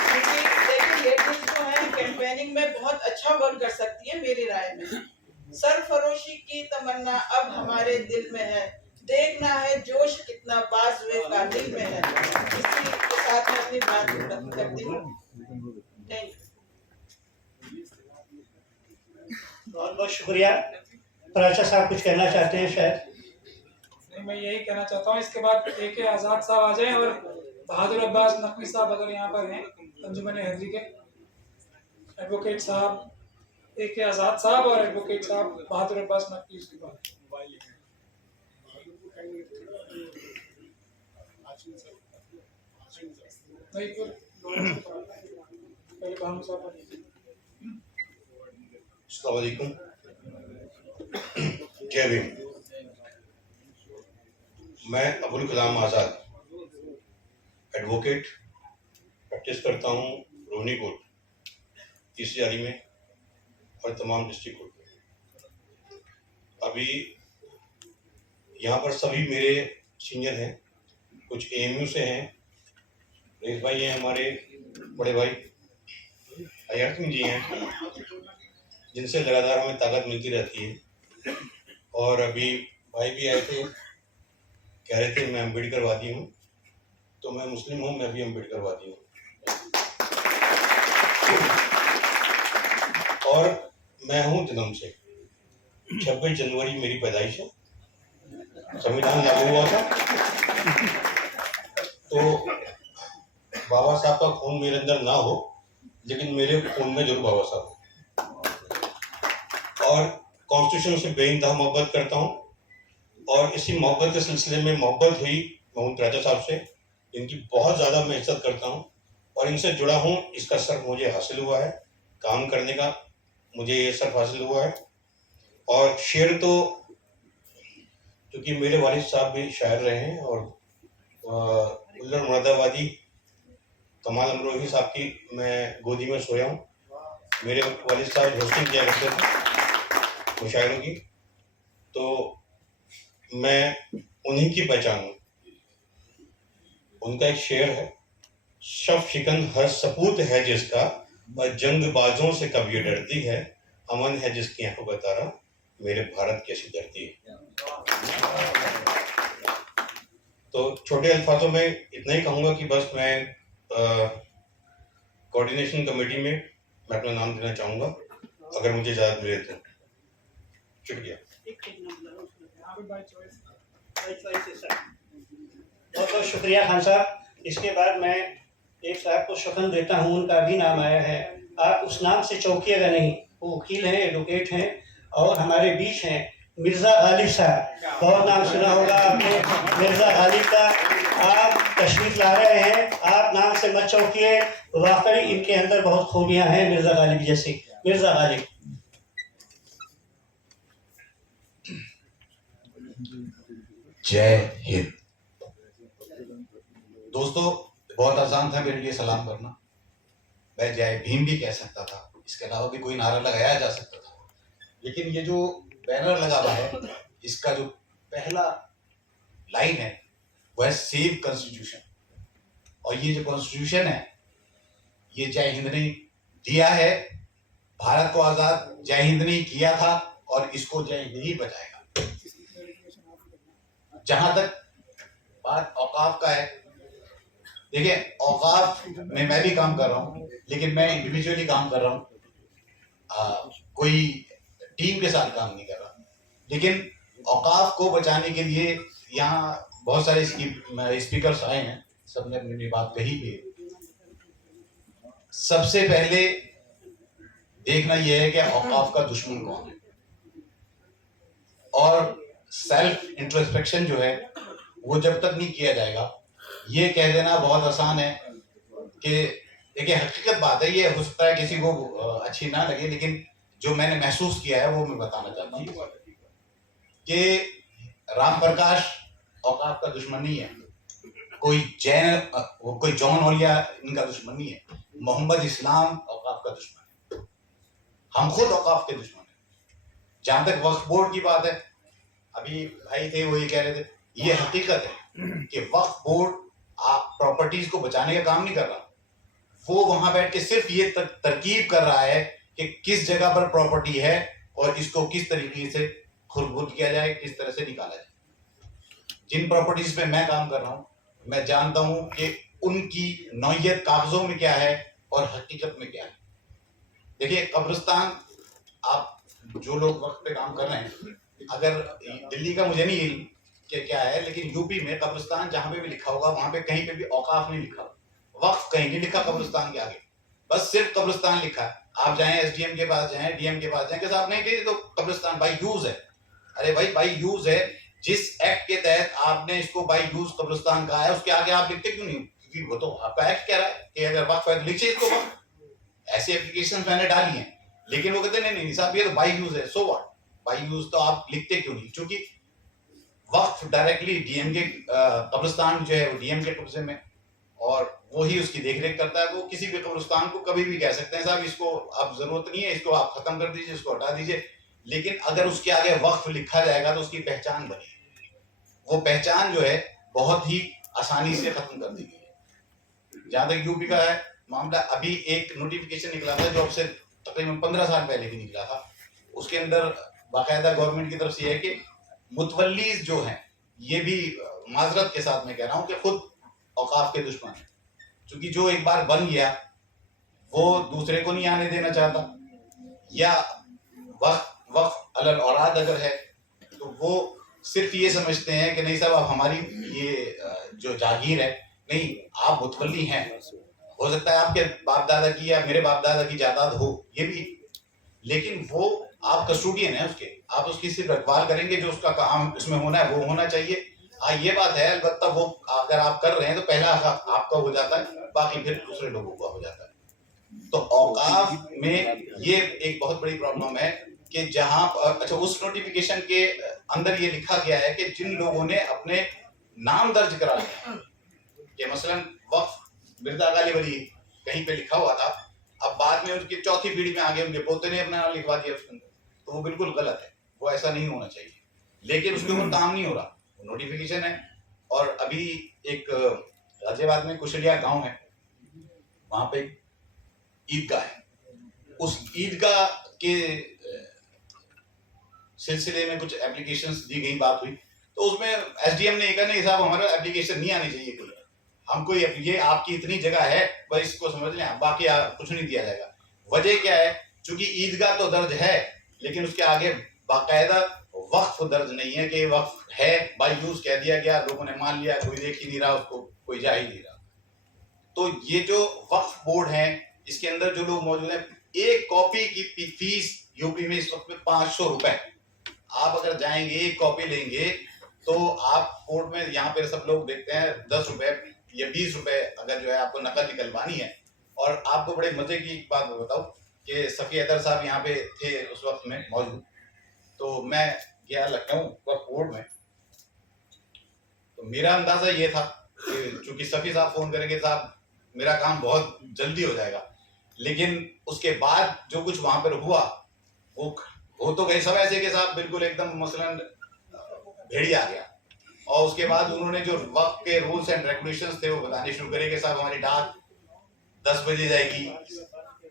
क्योंकि देखिए लेडीज जो है कैंपेनिंग में बहुत अच्छा वर्क कर सकती है। मेरी राय में सरफरोशी की तमन्ना अब हमारे दिल में है, देखना है जोश कितना बाज़-ए कातिल में है। इसी के साथ मैं अपनी बात खत्म करती हूँ। Thank you. बहुत बहुत शुक्रिया। प्राचा साहब कुछ कहना चाहते हैं शायद। नहीं, मैं यही कहना चाहता हूँ, इसके बाद AK आज़ाद साहब आ जाएं और बहादुर अब्बास नकवी साहब अगर यहाँ पर हैं, अंजुमन हैदरी के एडवोकेट साहब AK आज़ाद साहब और एडवोकेट साहब बहादुर अब्बास नकवी उसके बाद। नहीं फिर पहले बाहम साहब। अस्सलाम वालेकुम। जय भीम। मैं अबुल कलाम आज़ाद एडवोकेट प्रैक्टिस करता हूँ रोहिणी कोर्ट, तीसरी जारी में और तमाम डिस्ट्रिक्ट कोर्ट में। अभी यहाँ पर सभी मेरे सीनियर हैं, कुछ AMU से हैं, रईस भाई हैं, हमारे बड़े भाई अय्यर सिंह जी हैं, जिनसे लगातार हमें ताकत मिलती रहती है। और अभी भाई भी आए थे, कह रहे थे मैं अम्बेडकरवादी हूँ, तो मैं मुस्लिम हूँ, मैं भी अम्बेडकरवादी हूँ। और मैं हूँ जन्म से, 26 जनवरी मेरी पैदाइश है, संविधान लागू हुआ था, तो बाबा साहब का खून मेरे अंदर ना हो लेकिन मेरे खून में जरूर बाबा साहब हो। और कॉन्स्टिट्यूशन से बेइंतहा मोहब्बत करता हूँ और इसी मोहब्बत के सिलसिले में मोहब्बत हुई महमूद प्राचा साहब से, इनकी बहुत ज़्यादा मैं इज्जत करता हूँ और इनसे जुड़ा हूँ। इसका सर्फ मुझे हासिल हुआ है, काम करने का मुझे ये सर्फ हासिल हुआ है। और शेर तो क्योंकि मेरे वालिद साहब भी शायर रहे हैं और उल्लर मुरादाबादी कमाल अमरोही साहब की मैं गोदी में सोया हूँ। मेरे वालिद साहब होस्टिंग किया करते थे मुशायरों की, तो मैं उन्हीं की पहचान हूँ। उनका एक शेर है, शफ शिकन हर सपूत है जिसका और जंग बाजों से कभी डरती है, अमन है जिसकी आंखों का तारा मेरे भारत कैसी धरती है। तो छोटे अल्फाजों में इतना ही कहूँगा कि बस मैं कोऑर्डिनेशन कमेटी में मैं अपना नाम देना चाहूँगा अगर मुझे इजाज़त मिले तो। शुक्रिया। बहुत बहुत शुक्रिया खान साहब। इसके बाद मैं एक साहब को शक्ल देता हूँ, उनका भी नाम आया है। आप उस नाम से चौंकिएगा नहीं, वो वकील हैं, एडवोकेट हैं और हमारे बीच हैं मिर्ज़ा गालिब साहब। बहुत नाम सुना होगा आपने मिर्ज़ा गालिब का। आप तशरीफ ला रहे हैं, आप नाम से मत चौंकिए, वाकई इनके अंदर बहुत खूबियाँ हैं मिर्ज़ा गालिब जैसी। मिर्ज़ा गालिब। जय हिंद। दोस्तों, बहुत आसान था मेरे लिए सलाम करना, मैं जय भीम भी कह सकता था, इसके अलावा भी कोई नारा लगाया जा सकता था, लेकिन ये जो बैनर लगा हुआ है इसका जो पहला लाइन है वह सेव कॉन्स्टिट्यूशन, और ये जो कॉन्स्टिट्यूशन है ये जय हिंद ने दिया है, भारत को आज़ाद जय हिंद ने किया था और इसको जय हिंद ही बचाएगा। जहां तक बात औकाफ का है, देखिए, औकाफ में मैं भी काम कर रहा हूँ, लेकिन मैं इंडिविजुअली काम कर रहा हूँ, कोई टीम के साथ काम नहीं कर रहा। लेकिन औकाफ को बचाने के लिए यहाँ बहुत सारे स्पीकर्स आए हैं, सबने अपनी बात कही है। सबसे पहले देखना यह है कि औकाफ का दुश्मन कौन है, और सेल्फ इंट्रोस्पेक्शन जो है वो जब तक नहीं किया जाएगा, ये कह देना बहुत आसान है कि देखिए, हकीकत बात है, ये हो सकता है किसी को अच्छी ना लगे, लेकिन जो मैंने महसूस किया है वो मैं बताना चाहता हूँ कि राम प्रकाश औकाफ का दुश्मन नहीं है, कोई जॉन ओलिया इनका दुश्मन नहीं है, मोहम्मद इस्लाम औकाफ का दुश्मन है, हम खुद औकाफ के दुश्मन हैं। जहां तक वक्फ बोर्ड की बात है, अभी भाई थे वो ये कह रहे थे, ये हकीकत है कि वक्फ बोर्ड आप प्रॉपर्टीज को बचाने का काम नहीं कर रहा, वो वहां बैठ के सिर्फ ये तरकीब कर रहा है कि किस जगह पर प्रॉपर्टी है और इसको किस तरीके से खुरबुद किया जाए, किस तरह से निकाला जाए। जिन प्रॉपर्टीज पे मैं काम कर रहा हूँ, मैं जानता हूं कि उनकी नौयत कागजों में क्या है और हकीकत में क्या है। देखिए, कब्रिस्तान, आप जो लोग वक्त पे काम कर रहे हैं, अगर दिल्ली का मुझे नहीं कि क्या है, लेकिन यूपी में कब्रिस्तान जहां पे भी लिखा होगा वहां पे कहीं पे भी औकाफ नहीं लिखा, वक्फ कहीं नहीं लिखा कब्रिस्तान के आगे, बस सिर्फ कब्रिस्तान लिखा है। आप जाएं एसडीएम के पास, जाएं डीएम के पास जाएं, कि साहब नहीं कही तो कब्रिस्तान बाई यूज है। अरे भाई, बाई यूज है, जिस एक्ट के तहत आपने इसको बाई यूज कब्रिस्तान कहा है, उसके आगे आप लिखते क्यों नहीं? क्योंकि वो तो आपका एक्ट कह रहा है कि अगर वक्फ है तो लिखिए इसको वक्फ। ऐसी एप्लीकेशन मैंने डाली हैं, लेकिन वो कहते नहीं साहब ये तो बाई यूज है। सो व्हाट, बाई यूज तो आप लिखते क्यों नहीं? क्योंकि वक्फ डायरेक्टली डीएम के कब्रिस्तान जो है वो डीएम के कब्जे में, और वो ही उसकी देखरेख करता है। वो किसी भी कब्रिस्तान को कभी भी कह सकते हैं साहब इसको अब जरूरत नहीं है, इसको आप खत्म कर दीजिए, इसको हटा दीजिए। लेकिन अगर उसके आगे वक्फ लिखा जाएगा तो उसकी पहचान बनेगी। वो पहचान जो है बहुत ही आसानी से खत्म कर दी गई है। जहां तक यूपी का है मामला, अभी एक नोटिफिकेशन निकला था जो अब से तकरीबन 15 साल पहले भी निकला था। उसके अंदर बाकायदा गवर्नमेंट की तरफ से है कि मुतवल्लीज जो हैं, ये भी माजरत के साथ मैं कह रहा हूँ कि खुद औकाफ के दुश्मन है, क्योंकि जो एक बार बन गया वो दूसरे को नहीं आने देना चाहता, या वक्फ अलल औलाद अगर है तो वो सिर्फ ये समझते हैं कि नहीं साहब अब हमारी ये जो जागीर है, नहीं आप मुतवल्ली हैं, हो सकता है आपके बाप दादा की या मेरे बाप दादा की जायदाद हो, ये भी, लेकिन वो आप कस्टोडियन है उसके, आप उसकी सिर्फ रखवाल करेंगे, जो उसका काम उसमें होना है वो होना चाहिए। हाँ ये बात है, अलबत्ता वो अगर आप कर रहे हैं तो पहला आपका हो जाता है, बाकी फिर दूसरे लोगों का हो जाता है। तो औकाफ में ये एक बहुत बड़ी प्रॉब्लम है कि जहां अच्छा उस नोटिफिकेशन के अंदर ये लिखा गया है कि जिन लोगों ने अपने नाम दर्ज करा लिया, कि मसलन वक्फ मिर्जा गालिब अली कहीं पे लिखा हुआ था, अब बाद में उसकी चौथी पीढ़ी में आगे उनके पोते ने अपना नाम लिखवा दिया उसके अंदर, तो वो बिल्कुल गलत है, वो ऐसा नहीं होना चाहिए। लेकिन उसके ऊपर काम नहीं हो रहा, नोटिफिकेशन है। और अभी एक गाजियाबाद में कुशलिया गांव है, वहां पे ईदगाह है, उस ईदगाह के सिलसिले में कुछ एप्लीकेशंस दी गई, बात हुई, तो उसमें एसडीएम ने कहा नहीं साहब हमारा एप्लीकेशन नहीं आनी चाहिए, कोई हमको ये आपकी इतनी जगह है बस इसको समझ लें, बाकी कुछ नहीं दिया जाएगा। वजह क्या है? चूंकि ईदगाह तो दर्ज है, लेकिन उसके आगे बाकायदा वक्फ दर्ज नहीं है कि वक्फ है, बाई यूज कह दिया गया, लोगों ने मान लिया, कोई देख ही नहीं रहा उसको, कोई जा ही नहीं रहा। तो ये जो वक्फ बोर्ड है, इसके अंदर जो लोग मौजूद हैं, एक कॉपी की फीस यूपी में इस वक्त में 500 रुपए। आप अगर जाएंगे एक कॉपी लेंगे तो आप कोर्ट में, यहाँ पे सब लोग देखते हैं 10 रुपए या 20 रुपए अगर जो है आपको नकल निकलवानी है। और आपको बड़े मजे की बात बताऊं कि सफी हैदर साहब यहाँ पे थे उस वक्त में मौजूद, तो मैं गया लखनऊ वक्फ बोर्ड में, तो मेरा अंदाजा ये था कि चूंकि सफी साहब फोन करेंगे साहब मेरा काम बहुत जल्दी हो जाएगा, लेकिन उसके बाद जो कुछ वहां पर हुआ वो हो तो गए सब ऐसे के साहब बिल्कुल एकदम मसलन भेड़िया आ गया। और उसके बाद उन्होंने जो वक्त के रूल्स एंड रेगुलेशंस थे वो बताने शुरू करे कि साहब हमारी डाक 10 बजे जाएगी,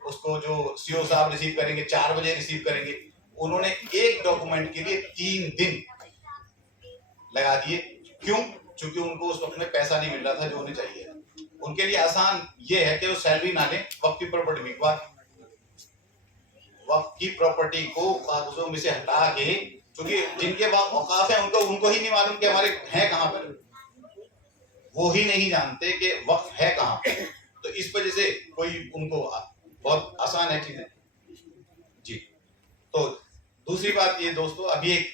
उसको जो सीओ साहब रिसीव करेंगे 4 बजे रिसीव करेंगे। उन्होंने एक डॉक्यूमेंट के लिए 3 दिन लगा दिए। क्यों? क्योंकि उनको उस वक्त में पैसा नहीं मिल रहा था जो उन्हें चाहिए। उनके लिए आसान ये है कि वो सैलरी ना लें, वक्फ की प्रॉपर्टी बिकवा के, वक्फ की प्रॉपर्टी को कागजों में से हटा के, क्योंकि जिनके औकाफ है उनको ही नहीं मालूम कि हमारे हैं कहाँ पर, वो ही नहीं जानते कि वक्फ है कहाँ पर। तो इस वजह से कोई उनको बहुत आसान है चीजें जी। तो दूसरी बात ये दोस्तों, अभी एक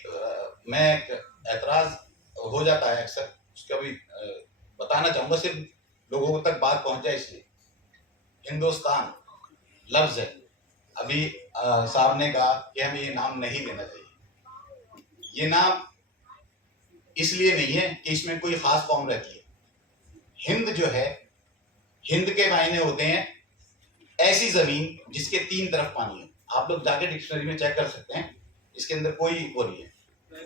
एतराज हो जाता है अक्सर, उसका भी बताना चाहूंगा, सिर्फ लोगों तक बात पहुंच जाए इसलिए। हिंदुस्तान लफ्ज है, अभी साहब ने कहा कि हमें ये नाम नहीं लेना चाहिए। ये नाम इसलिए नहीं है कि इसमें कोई खास कौम रहती है। हिंद जो है, हिंद के मायने होते हैं ऐसी जमीन जिसके 3 तरफ पानी हो। आप लोग जाके डिक्शनरी में चेक कर सकते हैं, इसके अंदर कोई वो नहीं है।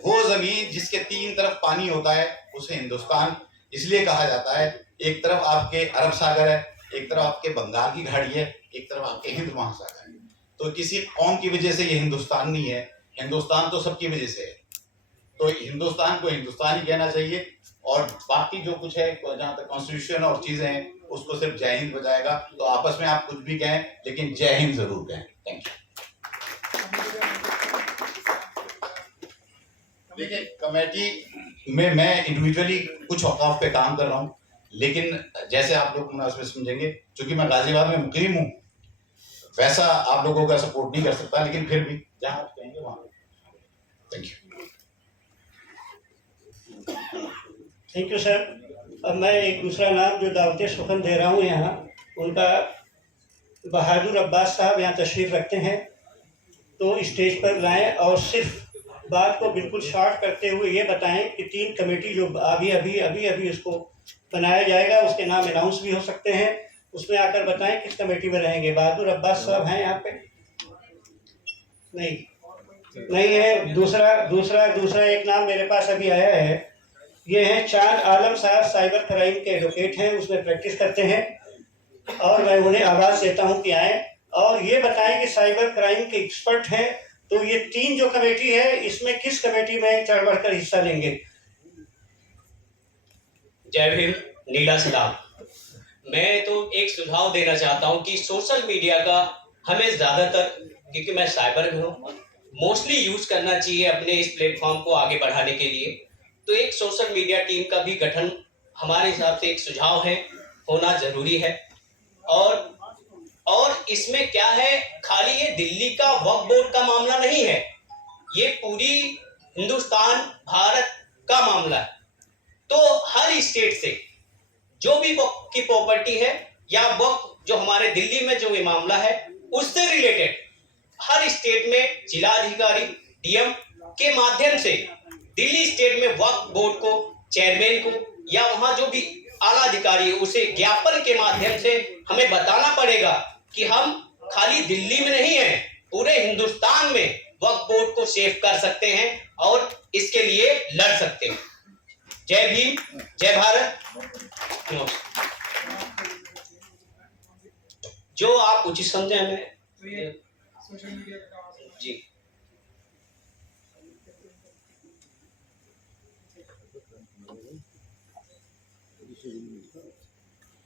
वो जमीन जिसके 3 तरफ पानी होता है उसे हिंदुस्तान इसलिए कहा जाता है। एक तरफ आपके अरब सागर है, एक तरफ आपके बंगाल की खाड़ी है, एक तरफ आपके हिंद महासागर है। तो किसी कौम की वजह से ये हिंदुस्तान नहीं है, हिंदुस्तान तो सबकी वजह से है। तो हिंदुस्तान को हिंदुस्तान ही कहना चाहिए, और बाकी जो कुछ है जहाँ तक कॉन्स्टिट्यूशन और चीजें हैं उसको सिर्फ जय हिंद बजाएगा। तो आपस में आप कुछ भी कहें लेकिन जय हिंद जरूर कहें। Thank you. देखिए, कमेटी में मैं इंडिविजुअली कुछ औकाफ पे काम कर रहा हूँ, लेकिन जैसे आप लोग मुनासिब समझेंगे, क्योंकि मैं गाजियाबाद में मुकीम हूँ, वैसा आप लोगों का सपोर्ट नहीं कर सकता, लेकिन फिर भी जहाँ आप कहेंगे वहाँ। Thank you. Thank you sir. अब मैं एक दूसरा नाम जो दावत सुखन दे रहा हूँ यहाँ, उनका बहादुर अब्बास साहब यहाँ तशरीफ़ रखते हैं, तो स्टेज पर लाएं और सिर्फ बात को बिल्कुल शॉर्ट करते हुए ये बताएं कि 3 कमेटी जो अभी उसको बनाया जाएगा, उसके नाम अनाउंस भी हो सकते हैं, उसमें आकर बताएं किस कमेटी में रहेंगे। बहादुर अब्बास साहब हैं यहाँ पे? नहीं है। दूसरा एक नाम मेरे पास अभी आया है, ये हैं चांद आलम साहब, साइबर क्राइम के एडवोकेट हैं, उसमें प्रैक्टिस करते हैं, और मैं उन्हें आवाज़ देता हूं कि आए और ये बताएं कि साइबर क्राइम के एक्सपर्ट हैं। तो ये 3 जो कमेटी है, इसमें किस कमेटी में चढ़ बढ़ कर हिस्सा लेंगे? जय भीम, नीला सलाम। मैं तो एक सुझाव देना चाहता हूं कि सोशल मीडिया का हमें ज़्यादातर, क्योंकि मैं साइबर में हूँ, मोस्टली यूज करना चाहिए अपने इस प्लेटफॉर्म को आगे बढ़ाने के लिए। तो एक सोशल मीडिया टीम का भी गठन हमारे हिसाब से एक सुझाव है, होना जरूरी है। और इसमें क्या है, खाली ये दिल्ली का वक्फ बोर्ड का मामला नहीं है, ये पूरी हिंदुस्तान भारत का मामला है। तो हर स्टेट से जो भी वक्फ की प्रॉपर्टी है या वक्फ जो हमारे दिल्ली में जो ये मामला है उससे रिलेटेड हर स्टेट में जिलाधिकारी डीएम के माध्यम से दिल्ली स्टेट में वक्फ बोर्ड को, चेयरमैन को या वहां जो भी आला अधिकारी है उसे ज्ञापन के माध्यम से हमें बताना पड़ेगा कि हम खाली दिल्ली में नहीं है, पूरे हिंदुस्तान में वक्फ बोर्ड को सेव कर सकते हैं और इसके लिए लड़ सकते हैं। जय भीम, जय भारत। जो आप उचित समझे हमें जी।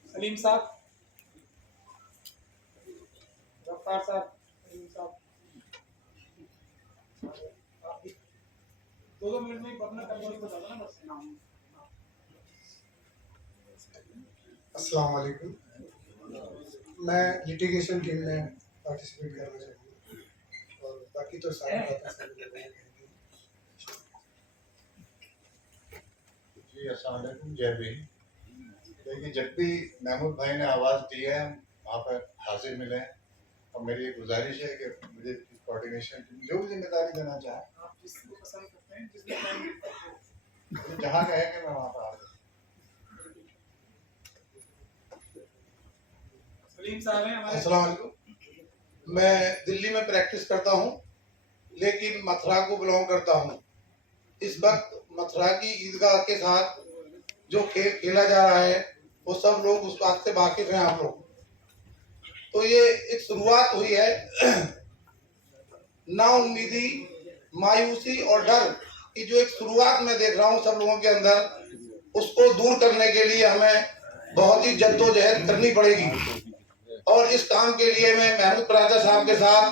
सलीम साहब, रफ्तार साहब, सलीम साहब, 2 मिनट में अपना कंट्रोल बता दो ना बस नाम। अस्सलाम वालेकुम। मैं लिटिगेशन टीम में पार्टिसिपेट करना चाहूँगा और बाकी तो सारी बातें जी। अस्सलाम वालेकुम, जय भीम। देखिए, जब भी महमूद भाई ने आवाज़ दी है हम वहाँ पर हाजिर मिले हैं, और मेरी एक गुजारिश है कि मुझे कोऑर्डिनेशन टीम जो भी जिम्मेदारी देना चाहे, आप जिसको पसंद करते हैं, जिसमें टाइम देते हैं, जहाँ कहेंगे मैं वहाँ पर आ जाऊँ। सलीम साहब हैं हमारे। अस्सलाम वालेकुम। मैं दिल्ली में प्रैक्टिस करता हूँ, लेकिन मथुरा को बिलोंग करता हूँ। इस वक्त मथुरा की ईदगाह के साथ जो खेल खेला जा रहा है वो सब लोग उस बात से वाकिफ हैं आप लोग। तो ये एक शुरुआत हुई है नाउम्मीदी, मायूसी और डर की जो एक शुरुआत मैं देख रहा हूँ सब लोगों के अंदर, उसको दूर करने के लिए हमें बहुत ही जद्दोजहद करनी पड़ेगी और इस काम के लिए मैं महमूद पराचा साहब के साथ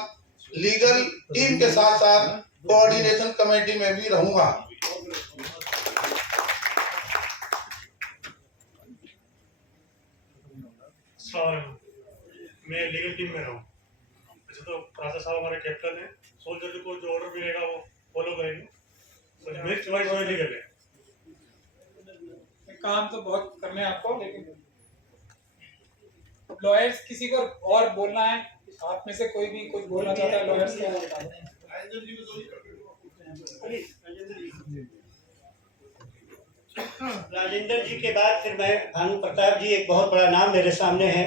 लीगल टीम के साथ साथ कोऑर्डिनेशन कमेटी में भी रहूंगा। मैं लीगल टीम में रहूँ। वैसे तो पराचा साहब हमारे कैप्टन है, सोल्जर को जो ऑर्डर मिलेगा वो फॉलो करेंगे, तो मेरी चॉइस लीगल है। काम तो बहुत करने हैं आपको, लेकिन लॉयर्स किसी को और बोलना है, आप में से कोई भी कुछ बोलना चाहता है लॉयर्स के, बता दें। राजेंद्र जी के बाद फिर मैं भानु प्रताप जी, एक बहुत बड़ा नाम मेरे सामने है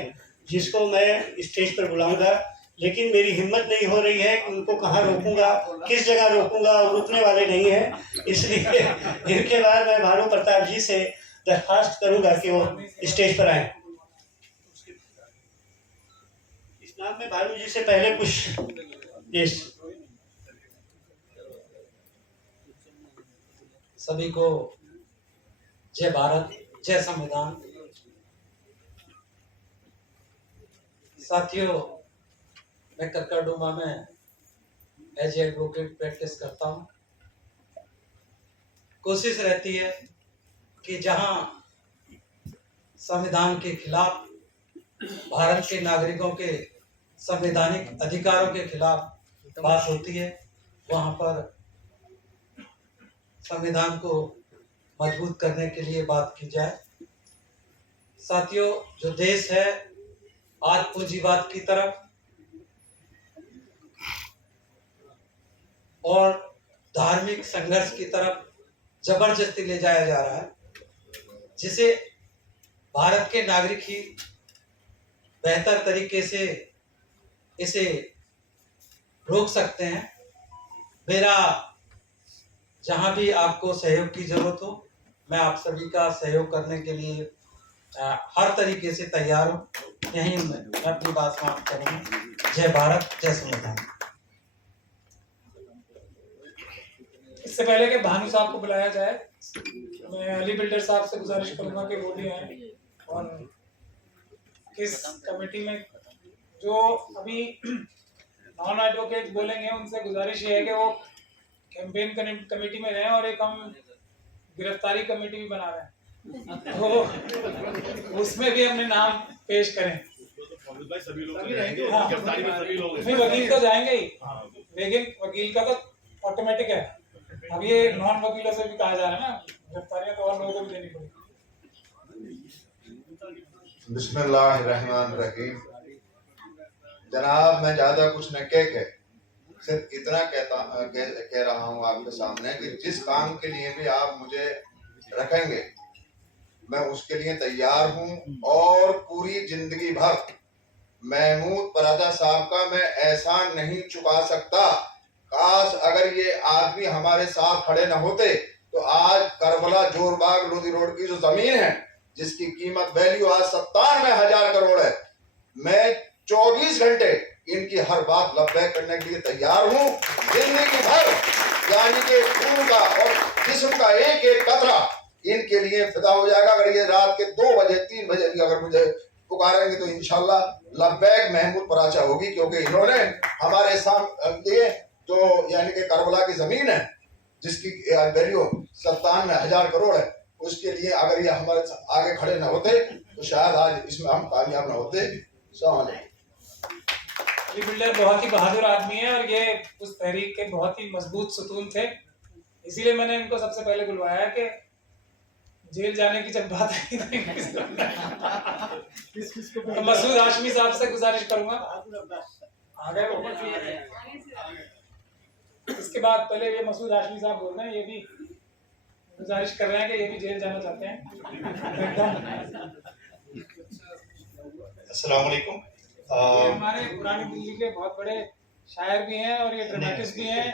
जिसको मैं स्टेज पर बुलाऊंगा, लेकिन मेरी हिम्मत नहीं हो रही है कि उनको कहाँ रोकूंगा, किस जगह रोकूंगा, और रुकने वाले नहीं हैं। इसलिए इनके बाद मैं भानु प्रताप जी से दरखास्त करूंगा कि वो स्टेज पर आए। इस नाम में भानु जी से पहले कुछ सभी को जय भारत, जय संविधान। साथियों, मैं कक्कड़डूमा में एज एडवोकेट प्रैक्टिस करता हूँ। कोशिश रहती है कि जहाँ संविधान के खिलाफ, भारत के नागरिकों के संवैधानिक अधिकारों के खिलाफ बात होती है, वहाँ पर संविधान को मजबूत करने के लिए बात की जाए। साथियों, जो देश है आज पूंजीवाद की तरफ और धार्मिक संघर्ष की तरफ जबरदस्ती ले जाया जा रहा है, जिसे भारत के नागरिक ही बेहतर तरीके से इसे रोक सकते हैं। मेरा जहाँ भी आपको सहयोग की जरूरत हो, मैं आप सभी का सहयोग करने के लिए हर तरीके से तैयार हूँ। यहीं मैं अपनी बात समाप्त करूँगा। जय भारत, जय संविधान। इससे पहले कि भानु साहब को बुलाया जाए, मैं अली बिल्डर साहब से गुजारिश करूंगा कि वो भी आए और किस कमेटी में जो अभी नॉन एडवोकेट बोलेंगे उनसे गुजारिश ये है कि वो कैंपेन कमेटी में रहें, और एक हम गिरफ्तारी कमेटी भी बना रहे हैं तो उसमें भी अपने नाम पेश करें। सभी लोग हाँ, गिरफ्तारी में सभी लोग नहीं, वकील तो जाएंगे ही, लेकिन वकील का तो ऑटोमेटिक है। अब ये नॉन वकीलों से भी कहा जा रहा है ना, गिरफ्तारियां तो और लोगों को भी देनी पड़ेगी। बिस्मिल्लाहिर्रहमानिर्रहीम। जनाब, मैं ज्यादा कुछ न कह सिर्फ इतना कह रहा हूँ आपके सामने कि जिस काम के लिए भी आप मुझे रखेंगे मैं उसके लिए तैयार हूँ, और पूरी जिंदगी भर महमूद पराचा साहब का मैं एहसान नहीं चुका सकता। काश अगर ये आदमी हमारे साथ खड़े न होते तो आज करबला जोरबाग लोधी रोड की जो जमीन है जिसकी कीमत वैल्यू आज 97,000 करोड़ है, मैं 24 घंटे इनकी हर बात लब्बैक करने के लिए तैयार हूँ। जिंदगी भर यानी कि खून का और जिस्म का एक एक कतरा इनके लिए फिदा हो जाएगा। अगर ये रात के 2 बजे 3 बजे भी अगर मुझे पुकारेंगे तो इंशाल्लाह लब्बैक महमूद पराचा होगी, क्योंकि इन्होंने हमारे सामने जो यानी कि करबला की जमीन है जिसकी वैल्यू 97,000 करोड़ है, उसके लिए अगर ये हमारे आगे खड़े न होते तो शायद आज इसमें हम कामयाब न होते। अली बिल्डर बहुत ही बहादुर आदमी है और ये उस तहरीक के बहुत ही मजबूत सुतून थे, इसीलिए मैंने इनको सबसे पहले बुलवाया कि जेल जाने की जब बात आई तो मसूद हाशमी साहब से गुजारिश करूंगा आ गए वो। इसके बाद पहले ये मसूद हाशमी साहब बोल रहे हैं, ये भी गुजारिश कर रहे हैं कि ये भी जेल जाना चाहते हैं। अस्सलाम वालेकुम। ये हमारे पुरानी दिल्ली के बहुत बड़े शायर भी हैं और ये ड्रामेटिस्ट भी हैं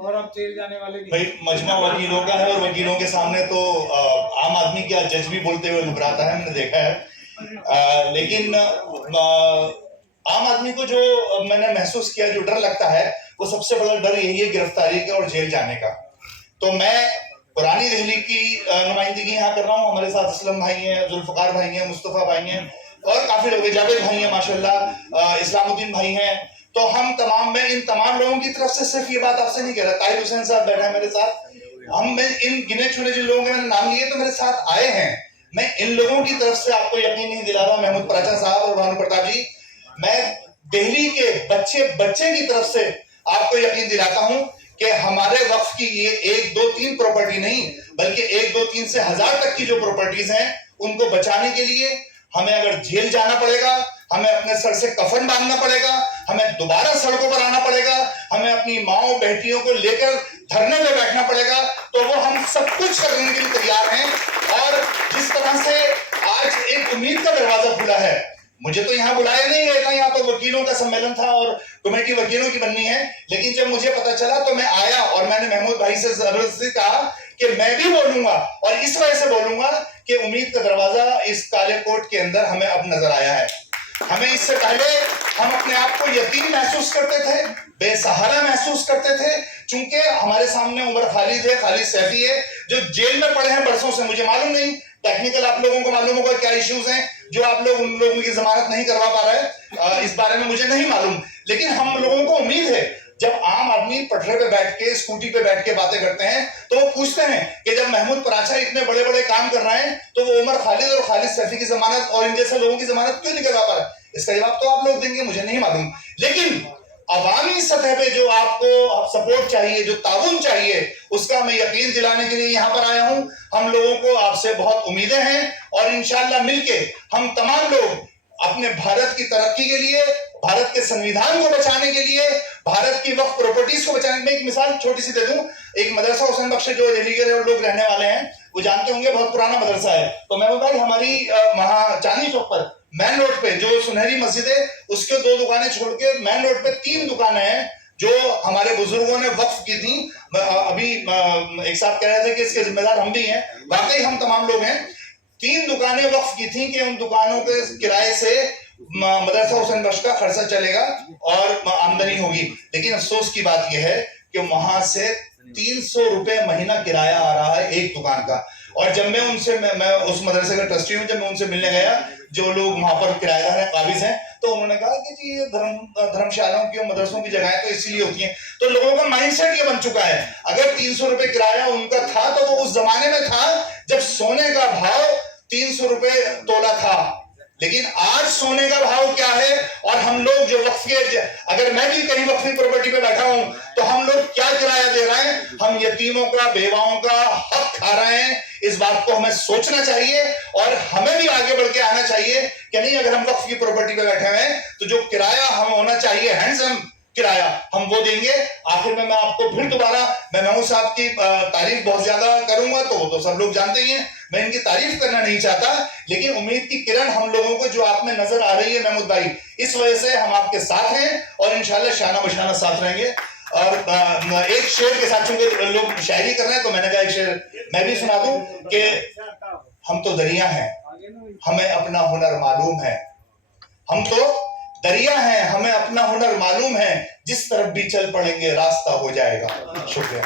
और अब जेल जाने वाले भी। भाई मजमा वकीलों का है और वकीलों के सामने तो आम आदमी क्या जज भी बोलते हुए घबराता है, हमने देखा है। लेकिन आम आदमी को जो मैंने महसूस किया, जो डर लगता है, वो सबसे बड़ा डर यही है गिरफ्तारी का और जेल जाने का। तो मैं पुरानी दिल्ली की नुमाइंदगी यहाँ कर रहा हूँ। हमारे साथ असलम भाई हैं, जुल्फकार भाई हैं, मुस्तफ़ा भाई हैं और काफी लोग, जावेद भाई हैं माशाल्लाह, इस्लामुद्दीन भाई हैं। तो हम तमाम, मैं इन तमाम लोगों की तरफ से सिर्फ ये बात आपसे नहीं कह रहा, ताहिर हुसैन साहब बैठे हैं मेरे साथ, मैं इन गिने चुने जिन लोगों के मैंने नाम लिए तो मेरे साथ आए हैं, मैं इन लोगों की तरफ से आपको यकीन नहीं दिला रहा, महमूद प्राचा साहब और भानु प्रताप जी, मैं दिल्ली के बच्चे की तरफ से आपको यकीन दिलाता हूं कि हमारे वक्फ की ये 1, 2, 3 प्रॉपर्टी नहीं, बल्कि 1, 2, 3 से 1000 तक की जो प्रॉपर्टीज हैं उनको बचाने के लिए हमें अगर जेल जाना पड़ेगा, हमें अपने सर से कफन बांधना पड़ेगा, हमें दोबारा सड़कों पर आना पड़ेगा, हमें अपनी माओ बेटियों को लेकर धरने पे बैठना पड़ेगा, तो वो हम सब कुछ करने के लिए तैयार हैं। और जिस तरह से आज एक उम्मीद का दरवाजा खुला है, मुझे तो यहाँ बुलाया नहीं गया था, यहाँ तो वकीलों का सम्मेलन था और कमेटी वकीलों की बननी है, लेकिन जब मुझे पता चला तो मैं आया और मैंने महमूद भाई से जबरदस्ती कहा कि मैं भी बोलूंगा, और इस वजह से बोलूंगा कि उम्मीद का दरवाजा इस काले कोट के अंदर हमें अब नजर आया है। हमें इससे पहले हम अपने आप को यतीम महसूस करते थे, बेसहारा महसूस करते थे, चूंकि हमारे सामने उमर खालिद है, खालिद सैफी है, जो जेल में पड़े हैं बरसों से। मुझे मालूम नहीं, टेक्निकल आप लोगों को मालूम होगा क्या इश्यूज हैं जो आप लोग उन लोगों की जमानत नहीं करवा पा रहे, इस बारे में मुझे नहीं मालूम, लेकिन हम लोगों को उम्मीद है जब आम आदमी पटरे पे बैठ के, स्कूटी पे बैठ के बातें करते हैं तो वो पूछते हैं कि जब महमूद प्राचा इतने बड़े बड़े काम कर रहे हैं तो वो उमर खालिद और खालिद सैफी की जमानत और इन जैसे लोगों की जमानत क्यों नहीं करवा पा रहे? इसका जवाब तो आप लोग देंगे, मुझे नहीं मालूम, लेकिन अवामी सतह पे जो आपको सपोर्ट चाहिए, जो ताउन चाहिए, उसका मैं यकीन दिलाने के लिए यहाँ पर आया हूँ। हम लोगों को आपसे बहुत उम्मीदें हैं और इंशाल्लाह मिलके हम तमाम लोग अपने भारत की तरक्की के लिए, भारत के संविधान को बचाने के लिए, भारत की वक्फ प्रॉपर्टीज को बचाने में एक मिसाल छोटी सी दे दूं। एक मदरसा हुसैन बख्श जो दिल्ली के लोग रहने वाले हैं वो जानते होंगे, बहुत पुराना मदरसा है। तो महमूद भाई, हमारी वहां चांदनी चौक पर मेन रोड पे जो सुनहरी मस्जिद है उसके 2 दुकानें छोड़ के मेन रोड पे 3 दुकानें हैं जो हमारे बुजुर्गों ने वक्फ की थी। अभी एक साहब कह रहे थे कि इसके जिम्मेदार हम भी हैं, वाकई हम तमाम लोग हैं। 3 दुकानें वक्फ की थी कि उन दुकानों के किराए से मदरसा हुसैन बख्श का खर्चा चलेगा और आमदनी होगी, लेकिन अफसोस की बात यह है कि वहां से 300 रुपए महीना किराया आ रहा है एक दुकान का। और जब मैं उनसे, मैं उस मदरसे का ट्रस्टी हूँ, जब मैं उनसे मिलने गया, जो लोग वहां पर किराएदार हैं, काबिज हैं, तो उन्होंने कहा कि जी ये धर्मशालाओं की और मदरसों की जगह तो इसीलिए होती हैं। तो लोगों का माइंडसेट ये बन चुका है, अगर 300 रुपए किराया उनका था तो वो उस जमाने में था जब सोने का भाव 300 रुपए तोला था, लेकिन आज सोने का भाव क्या है? और हम लोग जो वक्फ के, अगर मैं भी कहीं वक्फी प्रॉपर्टी पे बैठा हूं तो हम लोग क्या किराया दे रहे हैं? हम यतीमों का, बेवाओं का हक खा रहे हैं। इस बात को हमें सोचना चाहिए और हमें भी आगे बढ़ के आना चाहिए कि नहीं, अगर हम वक्फ की प्रॉपर्टी पे बैठे हुए हैं तो जो किराया हमें होना चाहिए, हैंडसम किराया, हम वो देंगे। आखिर में मैं आपको फिर दोबारा, मैं महमूद साहब की तारीफ बहुत ज्यादा करूंगा तो वो तो सब लोग जानते ही हैं, मैं इनकी तारीफ करना नहीं चाहता, लेकिन उम्मीद की किरण हम लोगों को जो आप में नजर आ रही है महमूद भाई, इस वजह से हम आपके साथ हैं और इंशाल्लाह शाना बशाना साथ रहेंगे। और एक शेर के साथ, चूंकि लोग शायरी कर रहे हैं तो मैंने कहा एक शेर मैं भी सुना दूं कि हम तो दरिया हैं, हमें अपना हुनर मालूम है, हम तो दरिया हैं, हमें अपना हुनर मालूम है, जिस तरफ भी चल पड़ेंगे रास्ता हो जाएगा। शुक्रिया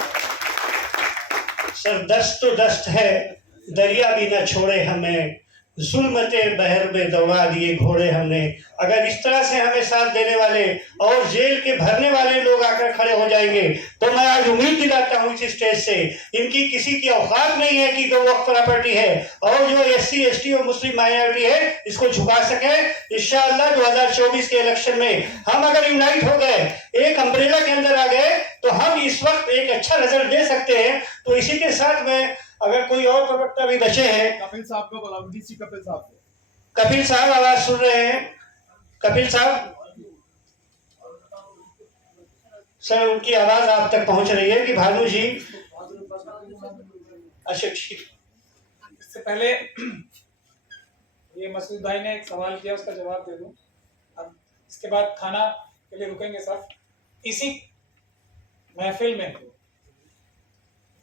सर। दस्त तो दस्त है, दरिया भी न छोड़े हमें, जुल्मते बहर में दौड़ा दिए घोड़े हमने। अगर इस तरह से हमें साथ देने वाले और जेल के भरने वाले लोग आकर खड़े हो जाएंगे तो मैं आज उम्मीद दिलाता हूँ इस स्टेज से, इनकी किसी की औकात नहीं है कि जो वक्फ प्रॉपर्टी है और जो SC ST और मुस्लिम माइनॉरिटी है इसको झुका सके। इंशाअल्लाह 2024 के इलेक्शन में हम अगर यूनाइट हो गए, एक अम्ब्रेला के अंदर आ गए, तो हम इस वक्त एक अच्छा रिजल्ट दे सकते हैं। तो इसी के साथ में अगर कोई और प्रवक्ता भी बचे हैं, कपिल साहब को बुलाओ, DC कपिल साहब को। कपिल साहब आवाज सुन रहे हैं? कपिल साहब, सर उनकी आवाज आप तक पहुंच रही है कि भानु जी? अच्छा ठीक। इससे पहले ये मसूद भाई ने एक सवाल किया, उसका जवाब दे दूं। अब इसके बाद खाना के लिए रुकेंगे सब। इसी महफिल में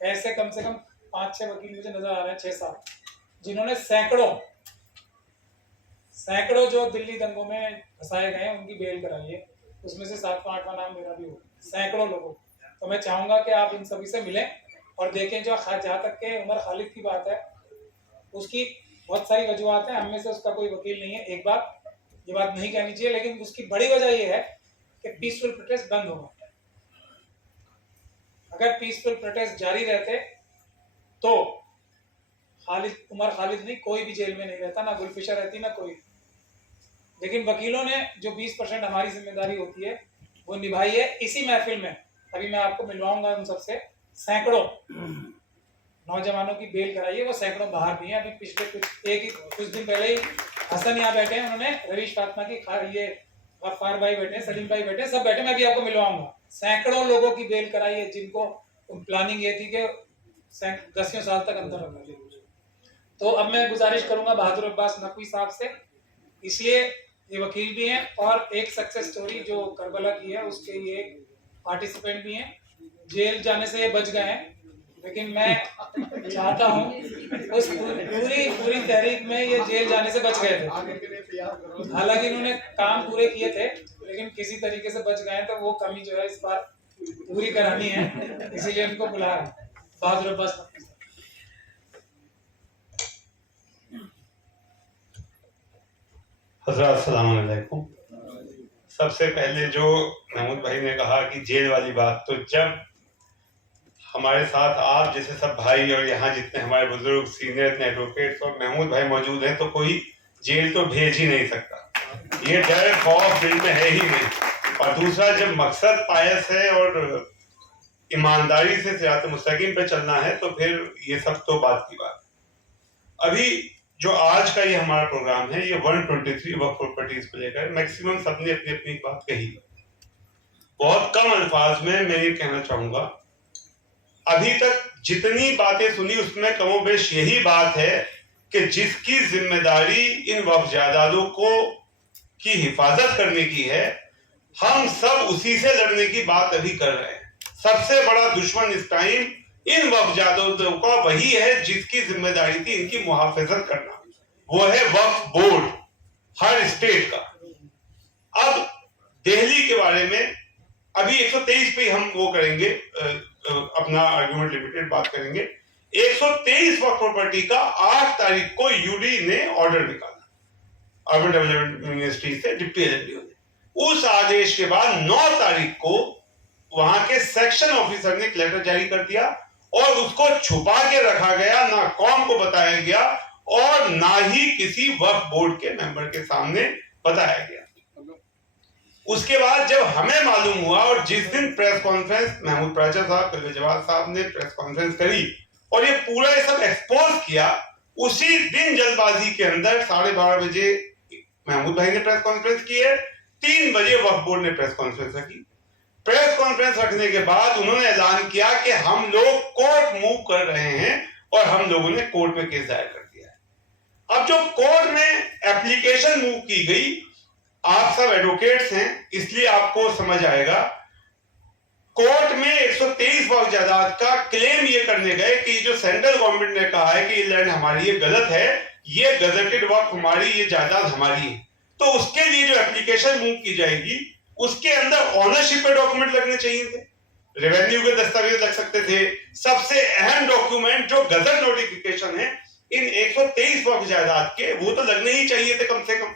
ऐसे कम से कम 5-6 वकील मुझे नजर आ रहे हैं, 6-7, जिन्होंने सैकड़ों जो दिल्ली दंगों में फंसाए गए हैं उनकी बेल कराई है। उसमें से 7वां 8वां नाम मेरा भी हो, सैकड़ों लोगों। तो मैं चाहूंगा कि आप इन सभी से मिलें और देखें जो जहाँ तक के उमर खालिद की बात है, उसकी बहुत सारी वजूहत हैं, हम में से उसका कोई वकील नहीं है। एक बात, ये बात नहीं कहनी चाहिए, लेकिन उसकी बड़ी वजह ये है कि पीसफुल प्रोटेस्ट बंद होगा। अगर पीसफुल प्रोटेस्ट जारी रहते तो उमर खालिद नहीं, कोई भी जेल में नहीं रहता, ना गुलफिशा रहती, ना कोई। लेकिन वकीलों ने जो 20% हमारी जिम्मेदारी होती है वो निभाई है। इसी महफिल में अभी मैं आपको मिलवाऊंगा उन सबसे, सैकड़ों नौजवानों की बेल कराई है, वो सैकड़ों बाहर भी हैं। अभी पिछले कुछ दिन पहले ही हसन यहाँ बैठे हैं, उन्होंने रवीश फातिमा की ये गफ्फार भाई बैठे हैं, सलीम भाई बैठे हैं, सब बैठे, मैं भी आपको मिलवाऊंगा। सैकड़ों लोगों की बेल कराई है जिनको प्लानिंग ये थी कि 10 साल तक अंदर रखा जाए। तो अब मैं गुजारिश करूंगा बहादुर अब्बास नकवी साहब से, इसलिए ये वकील भी हैं और एक सक्सेस स्टोरी जो करबला की है उसके ये पार्टिसिपेंट भी हैं। जेल जाने से ये बच गए हैं, लेकिन मैं चाहता हूँ उस पूरी तहरीक में ये जेल जाने से बच गए थे। हालांकि इन्होंने काम पूरे किए थे, लेकिन किसी तरीके से बच गए, तो वो कमी जो है इस बार पूरी करानी है, इसीलिए उनको बुला रहे हैं। बहादुर अब्बास नकवी। हज़रात अस्सलाम वालेकुम। सबसे पहले जो महमूद भाई ने कहा कि जेल वाली बात, तो जब हमारे साथ आप जैसे सब भाई और यहाँ जितने हमारे बुजुर्ग सीनियर एडवोकेट्स और महमूद भाई मौजूद हैं, तो कोई जेल तो भेज ही नहीं सकता। ये डर खौफ दिल में है ही नहीं। और दूसरा, जब मकसद पायस है और ईमानदारी से सिरात मुस्तकीम पे चलना है, तो फिर ये सब तो बात की बात। अभी जो आज का ये हमारा प्रोग्राम है, ये 123 वक्फ प्रॉपर्टीज को लेकर मैक्सिमम सबने अपनी अपनी बात कही। बहुत कम अल्फाज में मैं ये कहना चाहूंगा, अभी तक जितनी बातें सुनी उसमें कमोबेश यही बात है कि जिसकी जिम्मेदारी इन वक्फ जायदादों को की हिफाजत करने की है, हम सब उसी से लड़ने की बात अभी कर रहे हैं। सबसे बड़ा दुश्मन इस टाइम इन वक्फ जायदादों का वही है जिसकी जिम्मेदारी थी इनकी मुहाफिजत करना, वो है वक्फ बोर्ड हर स्टेट का। अब दिल्ली के बारे में अभी 123 पे हम वो करेंगे, अपना आर्गुमेंट लिमिटेड बात करेंगे। 123 वक्फ प्रॉपर्टी का 8 तारीख को यूडी ने ऑर्डर निकाला, अर्बन डेवलपमेंट मिनिस्ट्री से डिप्टी एसडीओ ने। उस आदेश के बाद 9 तारीख को वहां के सेक्शन ऑफिसर ने एक लेटर जारी कर दिया और उसको छुपा के रखा गया, ना कौम को बताया गया और ना ही किसी वक्फ बोर्ड के मेंबर के सामने बताया गया। उसके बाद जब हमें मालूम हुआ और जिस दिन प्रेस कॉन्फ्रेंस महमूद प्राचा साहब, कलवे जवाद साहब ने प्रेस कॉन्फ्रेंस करी और ये पूरा ये सब एक्सपोज किया, उसी दिन जल्दबाजी के अंदर 12:30 बजे महमूद भाई ने प्रेस कॉन्फ्रेंस की है, 3 बजे वक्फ बोर्ड ने प्रेस कॉन्फ्रेंस रखी। प्रेस कॉन्फ्रेंस रखने के बाद उन्होंने ऐलान किया कि हम लोग कोर्ट मूव कर रहे हैं और हम लोगों ने कोर्ट में केस दायर कर दिया है। अब जो कोर्ट में एप्लीकेशन मूव की गई, आप सब एडवोकेट्स हैं इसलिए आपको समझ आएगा, कोर्ट में 123 वक्फ जायदाद का क्लेम ये करने गए कि जो सेंट्रल गवर्नमेंट ने कहा है कि ये लैंड हमारी, ये गलत है, ये गजेटेड वक्फ हमारी, ये जायदाद हमारी है। तो उसके लिए जो एप्लीकेशन मूव की जाएगी उसके अंदर ऑनरशिप पे डॉक्यूमेंट लगने चाहिए थे, रेवेन्यू के दस्तावेज लग सकते थे। सबसे अहम डॉक्यूमेंट जो गजट नोटिफिकेशन है इन 123 वक्फ जायदाद के, वो तो लगने ही चाहिए थे कम से कम।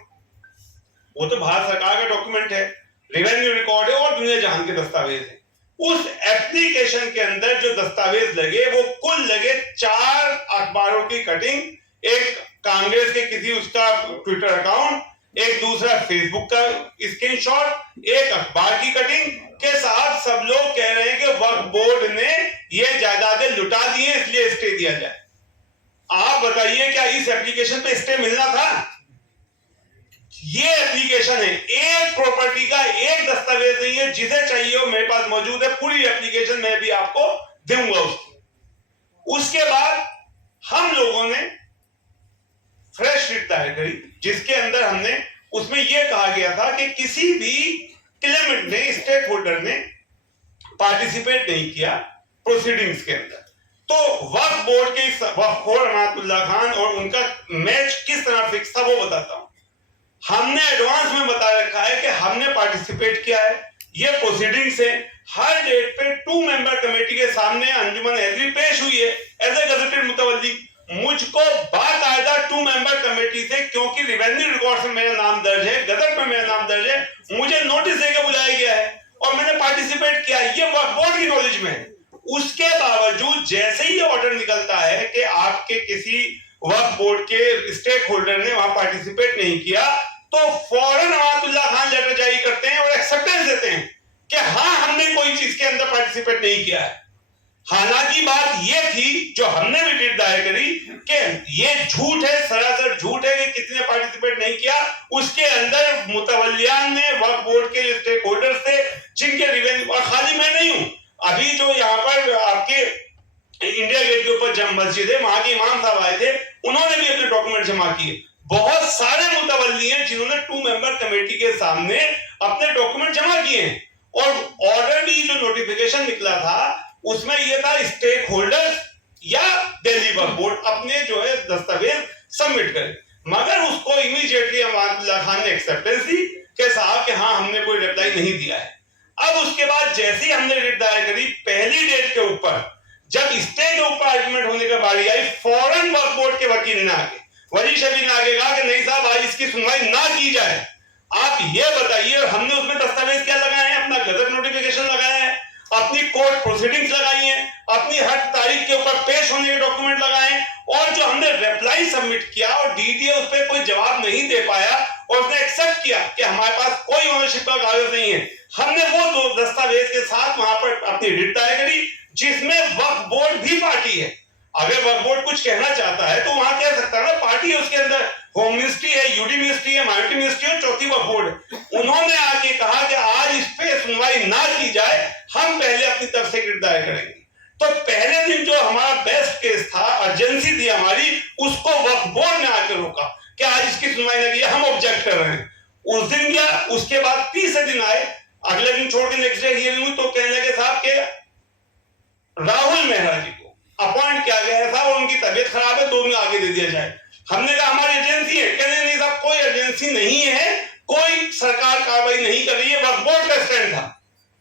वो तो भारत सरकार का डॉक्यूमेंट है, रेवेन्यू रिकॉर्ड है और दुनिया जहान के दस्तावेज है। उस एप्लीकेशन के अंदर जो दस्तावेज लगे वो कुल लगे 4 अखबारों की कटिंग, एक कांग्रेस के किसी उसका ट्विटर अकाउंट, एक दूसरा फेसबुक का स्क्रीनशॉट, एक अखबार की कटिंग के साथ सब लोग कह रहे हैं कि वक्फ बोर्ड ने ये जायदादें लुटा दी हैं इसलिए स्टे दिया जाए। आप बताइए क्या इस एप्लीकेशन पे स्टे मिलना था? ये एप्लीकेशन है, एक प्रॉपर्टी का एक दस्तावेज नहीं है, जिसे चाहिए हो मेरे पास मौजूद है, पूरी एप्लीकेशन मैं भी आपको दूंगा उसकी। उसके बाद हम लोगों ने फ्रेश रिट दायर करी जिसके अंदर हमने उसमें यह कहा गया था कि किसी भी क्लेमेंट ने, स्टेक होल्डर ने पार्टिसिपेट नहीं किया प्रोसीडिंग्स के अंदर। तो वक्फ बोर्ड के वक्फखोर अनातुल्लाह खान और उनका मैच किस तरह फिक्स था वो बताता हूं। हमने एडवांस में बता रखा है कि हमने पार्टिसिपेट किया है, ये प्रोसीडिंग्स है, हर डेट पे 2 मेंबर कमेटी के सामने अंजुमन हैदरी पेश हुई है एज ए गजेटेड मुतवल्ली। मुझको बाकायदा 2 मेंबर कमेटी से, क्योंकि रेवेन्यू रिकॉर्ड में मेरा नाम दर्ज है, गजट में मेरा नाम दर्ज है, मुझे नोटिस देकर बुलाया गया है और मैंने पार्टिसिपेट किया। ये वक्फ बोर्ड की नॉलेज में है। उसके बावजूद जैसे ही ऑर्डर निकलता है कि आपके किसी वक्फ बोर्ड के स्टेक होल्डर ने वहां पार्टिसिपेट नहीं किया, तो फौरन अमातुल्लाह खान लेटर जारी करते हैं और एक्सेप्टेंस देते हैं कि हाँ हमने कोई चीज के अंदर पार्टिसिपेट नहीं किया है। हालांकि बात यह थी जो हमने भी रिट दायर करी कि ये झूठ है, सरासर झूठ है कि किसी ने पार्टिसिपेट नहीं किया। उसके अंदर मुतवल्लियान ने वक्फ बोर्ड के स्टेक होल्डर्स थे जिनके रिवेन्यू, और खाली मैं नहीं हूं, अभी जो यहाँ पर आपके इंडिया गेट के ऊपर जब मस्जिद है वहां के इमाम साहब आए थे, उन्होंने भी अपने डॉक्यूमेंट जमा किए। बहुत सारे मुतवल्ली हैं जिन्होंने 2 मेंबर कमेटी के सामने अपने डॉक्यूमेंट जमा किए हैं। और ऑर्डर भी जो नोटिफिकेशन निकला था उसमें यह था स्टेक होल्डर्स या दिल्ली वक्फ बोर्ड अपने जो है दस्तावेज सबमिट करें, मगर उसको इमीडिएटली अमातुल्लाह खान ने एक्सेप्टेंस दी कि साहब के हाँ हमने कोई रिप्लाई नहीं दिया है। अब उसके बाद जैसे ही हमने रिट दायर करी, पहली डेट के ऊपर जब स्टे के ऊपर आर्गुमेंट होने की बारी आई, फौरन वक्फ बोर्ड के वकील ने आके, वली शबी ने आगे कहा कि नहीं साहब आज इसकी सुनवाई ना की जाए। आप ये बताइए, हमने उसमें दस्तावेज क्या लगाए हैं? अपना गजट नोटिफिकेशन लगाया है, अपनी कोर्ट प्रोसीडिंग्स लगाई हैं, अपनी हर तारीख के ऊपर पेश होने के डॉक्यूमेंट लगाए हैं, और जो हमने रिप्लाई सबमिट किया और डीडीए उस पर कोई जवाब नहीं दे पाया और उसने एक्सेप्ट किया कि हमारे पास कोई ओनरशिप का कागज नहीं है, हमने वो दो दस्तावेज के साथ वहां पर अपनी रिट दायर करी जिसमें वक्फ बोर्ड भी पार्टी है। अगर वक्फ बोर्ड कुछ कहना चाहता है तो वहां कह सकता है ना, पार्टी है उसके अंदर, होम मिनिस्ट्री है, यूडी मिनिस्ट्री है, माइनॉरिटी मिनिस्ट्री है, चौथी वक्फ बोर्ड है। उन्होंने आके कहा कि आज इस पे सुनवाई ना की जाए, हम पहले अपनी तरफ से रिट दायर करेंगे। तो पहले दिन जो हमारा बेस्ट केस था, अर्जेंसी थी हमारी, उसको वक्फ बोर्ड ने आके रोका कि आज इसकी सुनवाई ना की, हम ऑब्जेक्ट कर रहे हैं। उस दिन क्या, उसके बाद तीसरे दिन आए, अगले दिन छोड़ के नेक्स्ट डे हियरिंग हुई, तो कहने लगे साहब के राहुल मेहरा जी को अपॉइंट किया गया है साहब, उनकी तबीयत खराब है, 2 दिन आगे दे दिया जाए। हमने कहा हमारी एजेंसी है, कहने नहीं साहब कोई एजेंसी नहीं है, कोई सरकार कार्रवाई नहीं कर रही है, वक्फ बोर्ड का स्टैंड था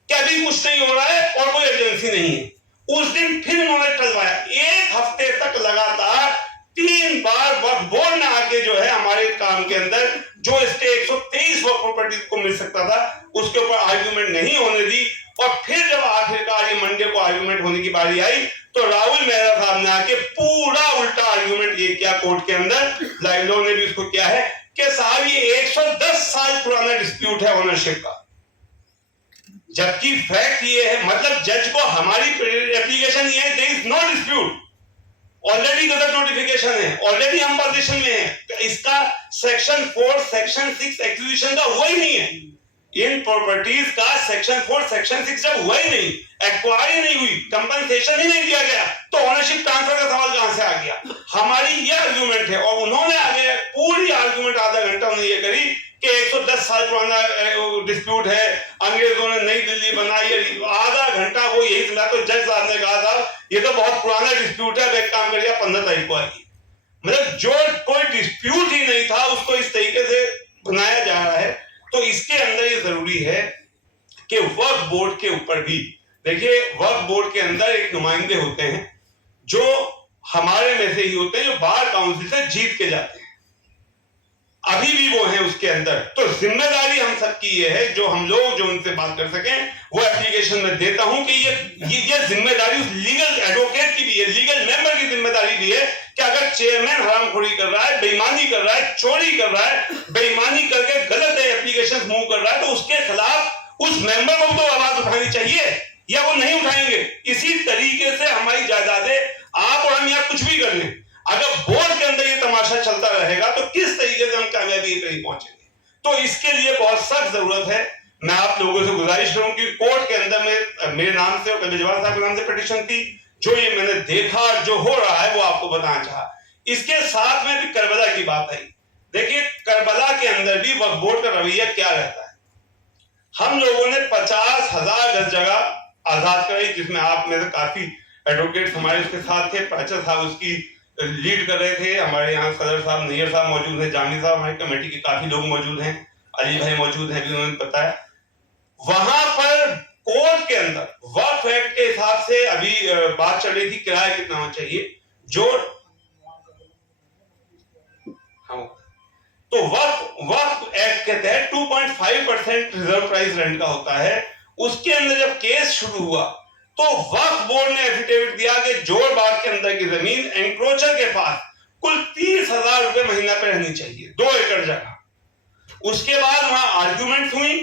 कि अभी कुछ नहीं हो रहा है और कोई एजेंसी नहीं है। उस दिन फिर उन्होंने टलवाया, 1 हफ्ते तक लगातार 3 बार वक्फ बोर्ड ने आके जो है हमारे काम के अंदर जो स्टे 123 वक्फ प्रॉपर्टी को मिल सकता था उसके ऊपर आर्ग्यूमेंट नहीं होने दी। और फिर जब आखिरकार ये मंडे को आर्ग्यूमेंट होने की बारी आई तो राहुल मेहरा साहब ने आके पूरा उल्टा आर्ग्यूमेंट ये किया कोर्ट के अंदर, लाइव लॉ ने भी उसको किया है कि साहब ये 110 साल पुराना डिस्प्यूट है ओनरशिप का, जबकि फैक्ट ये है, मतलब जज को हमारी एप्लीकेशन ये है, there is no dispute, already gazette notification है, ऑलरेडी हम पोजीशन में है, तो इसका सेक्शन 4 सेक्शन 6 एक्विजिशन का हुआ ही नहीं है। इन प्रॉपर्टीज का सेक्शन 4 सेक्शन 6 जब हुआ ही नहीं, एक्वायर ही नहीं हुई, कंपनसेशन ही नहीं दिया गया, तो ओनरशिप ट्रांसफर का सवाल कहां से आ गया? हमारी ये आर्गुमेंट है। और उन्होंने आगे पूरी आर्गुमेंट आधा घंटा उन्होंने ये करी कि 110 साल पुराना डिस्प्यूट है, अंग्रेजों ने नई दिल्ली बनाई है, आधा घंटा वो यही सुना। तो जज साहब ने कहा था ये तो बहुत पुराना डिस्प्यूट है, अब एक काम करिए 15 तारीख को आइए। मतलब जो कोई डिस्प्यूट ही नहीं था उसको इस तरीके से बनाया जा रहा है। तो इसके अंदर ये जरूरी है कि वक्फ बोर्ड के ऊपर भी देखिए, वक्फ बोर्ड के अंदर एक नुमाइंदे होते हैं जो हमारे में से ही होते हैं, जो बार काउंसिल से जीत के जाते हैं, अभी भी वो है उसके अंदर। तो जिम्मेदारी हम सबकी ये है, जो हम लोग जो उनसे बात कर सकें वो एप्लीकेशन में देता हूं कि ये जिम्मेदारी उस लीगल एडवोकेट की भी है, लीगल मेंबर की जिम्मेदारी भी है कि अगर चेयरमैन हरामखोरी कर रहा है, बेईमानी कर रहा है, चोरी कर रहा है, बेईमानी करके गलत एप्लीकेशन मूव कर रहा है, तो उसके खिलाफ उस मेंबर को तो आवाज उठानी चाहिए, या वो नहीं उठाएंगे। इसी तरीके से हमारी जायदादें, आप और हम यहाँ कुछ भी कर लें, अगर बोर्ड के अंदर ये तमाशा चलता रहेगा तो किस तरीके से हम कामयाबी पे नहीं पहुंचेंगे। तो इसके लिए बहुत सख्त जरूरत है। मैं आप लोगों से गुजारिश करूं कि कोर्ट के अंदर में मेरे नाम से और केजरीवाल साहब के नाम से पिटीशन थी, जो ये मैंने देखा जो हो रहा है वो आपको बताना चाहा। इसके साथ में भी करबला की बात आई। देखिए, करबला के अंदर भी वक्फ बोर्ड का रवैया क्या रहता है। हम लोगों ने 50,000 गज जगह आजाद कराई, जिसमें आप में से काफी एडवोकेट हमारे उसके साथ थे, प्राचा साहब उसकी लीड कर रहे थे, हमारे यहाँ सदर साहब नैयर साहब मौजूद हैं, जानी साहब हमारी कमेटी के काफी लोग मौजूद हैं, अली भाई मौजूद हैं, भी उन्होंने बताया। वहां पर कोर्ट के अंदर वक्फ एक्ट के हिसाब से अभी बात चल रही थी किराया कितना होना चाहिए, जो तो वक्फ एक्ट के तहत 2.5% रिजर्व प्राइस रेंट का होता है। उसके अंदर जब केस शुरू हुआ तो वक्फ बोर्ड ने एफिडेविट दिया कि जोड़ बाग के अंदर की जमीन एंक्रोचर के पास कुल 30,000 रुपए महीना पे रहनी चाहिए, 2 एकड़ जगह। उसके बाद वहां आर्ग्यूमेंट हुई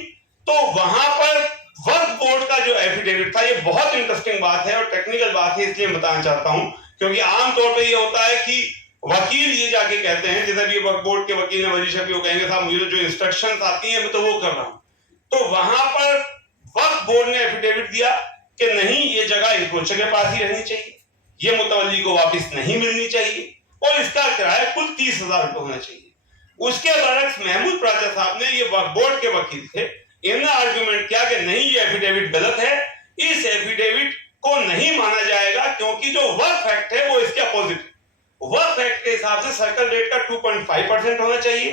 तो वहां पर वक्फ बोर्ड का जो एफिडेविट था, ये बहुत इंटरेस्टिंग बात है और टेक्निकल बात है, इसलिए बताना चाहता हूं क्योंकि आमतौर पर ये होता है कि वकील ये जाके कहते हैं, जैसे भी वक्फ बोर्ड के वकील ने वजीशा भी वो कहेंगे साहब मुझे जो इंस्ट्रक्शंस आती हैं मैं तो वो कर रहा हूं। तो वहां पर वक्फ बोर्ड ने एफिडेविट दिया कि नहीं, ये जगह इंक्रोचर के पास ही रहनी चाहिए, ये मुतवल्ली को वापस नहीं मिलनी चाहिए और इसका किराया कुल 30,000 रुपए होना चाहिए। उसके बरक्स महमूद प्राचा साहब ने, ये वक्फ बोर्ड के वकील थे, इन्होंने आर्ग्यूमेंट किया कि नहीं, ये एफिडेविट गलत है, इस एफिडेविट को नहीं माना जाएगा क्योंकि जो वक्फ एक्ट है वो इसके अपोजिट है। वक्फ एक्ट के हिसाब से सर्कल रेट का 2.5% होना चाहिए।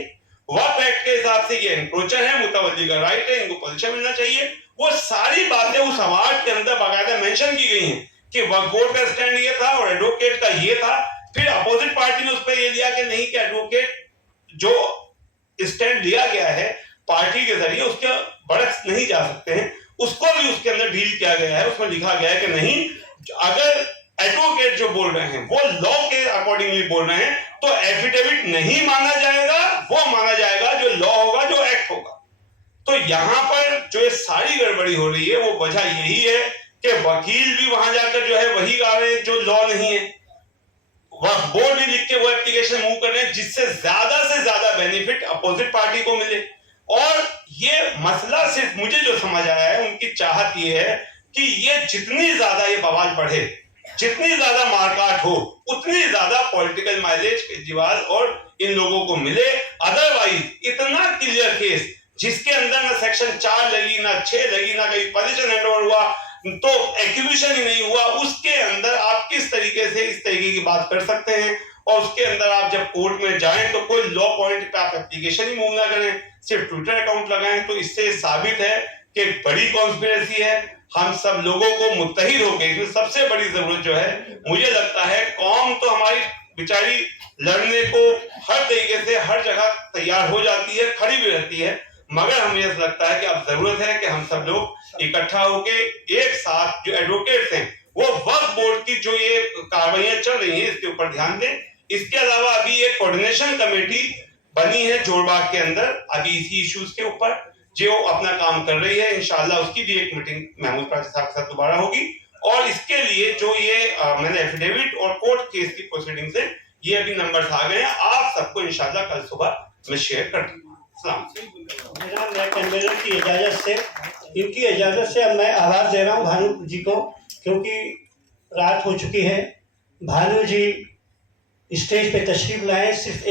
वक्फ एक्ट के हिसाब से ये एंक्रोचर है, मुतवल्ली का राइट है, इनको पोजीशन मिलना चाहिए। वो सारी बातें उस अवार्ड के अंदर बाकायदा मेंशन की गई हैं कि वक्फ बोर्ड का स्टैंड ये था और एडवोकेट का ये था। फिर अपोजिट पार्टी ने उस पर ये लिया कि नहीं, कि एडवोकेट जो स्टैंड लिया गया है पार्टी के जरिए उसके बरक्स नहीं जा सकते हैं, उसको भी उसके अंदर डील किया गया है। उसमें लिखा गया है कि नहीं, अगर एडवोकेट जो बोल रहे हैं वो लॉ के अकॉर्डिंगली बोल रहे हैं तो एफिडेविट नहीं माना जाएगा, वो माना जाएगा जो लॉ होगा, जो एक्ट होगा। तो यहां पर जो ये सारी गड़बड़ी हो रही है वो वजह यही है कि वकील भी वहां जाकर जो है वही गा रहे हैं जो लॉ नहीं है, वक्फ बोर्ड भी लिख के वो एप्लीकेशन मूव कर रहे हैं जिससे ज्यादा से ज्यादा बेनिफिट अपोजिट पार्टी को मिले। और ये मसला सिर्फ मुझे जो समझ आया है, उनकी चाहत ये है कि ये जितनी ज्यादा ये बवाल बढ़े, जितनी ज्यादा मारकाट हो, उतनी ज्यादा पॉलिटिकल माइलेज केजरीवाल और इन लोगों को मिले। अदरवाइज इतना क्लियर केस जिसके अंदर ना सेक्शन 4 लगी, ना 6 लगी, ना कहीं पोजीशन हैंडओवर हुआ, तो एक्विजिशन ही नहीं हुआ, उसके अंदर आप किस तरीके से इस तरीके की बात कर सकते हैं। और उसके अंदर आप जब कोर्ट में जाएं तो कोई लॉ पॉइंट पे आप एप्लीकेशन ही मूव ना करें, सिर्फ ट्विटर अकाउंट लगाएं, तो इससे साबित है कि बड़ी कॉन्स्पिरेसी है। हम सब लोगों को मुत्तहिद होकर, इसमें सबसे बड़ी जरूरत जो है, मुझे लगता है कौम तो हमारी बेचारी लड़ने को हर तरीके से हर जगह तैयार हो जाती है, खड़ी भी रहती है, मगर हमें ऐसा लगता है कि अब जरूरत है कि हम सब लोग इकट्ठा होके एक साथ, जो एडवोकेट्स हैं वो वक्फ बोर्ड की जो ये कार्रवाइयां चल रही हैं इसके ऊपर ध्यान दें। इसके अलावा अभी एक कोऑर्डिनेशन कमेटी बनी है जोड़बाग के अंदर, अभी इसी इश्यूज के ऊपर जो अपना काम कर रही है। इंशाल्लाह उसकी भी एक मीटिंग महमूद प्राचा साहब के साथ दोबारा होगी और इसके लिए जो ये मैंने एफिडेविट और कोर्ट केस की प्रोसीडिंग से ये अभी नंबर्स आ गए हैं, आप सबको इंशाल्लाह कल सुबह मैं शेयर कर दूंगा। जनाब, मैं कन्वीनर की इजाज़त से, इनकी इजाज़त से अब मैं आवाज़ दे रहा हूँ भानु जी को, क्योंकि रात हो चुकी है। भानु जी स्टेज पे तशरीफ लाए, सिर्फ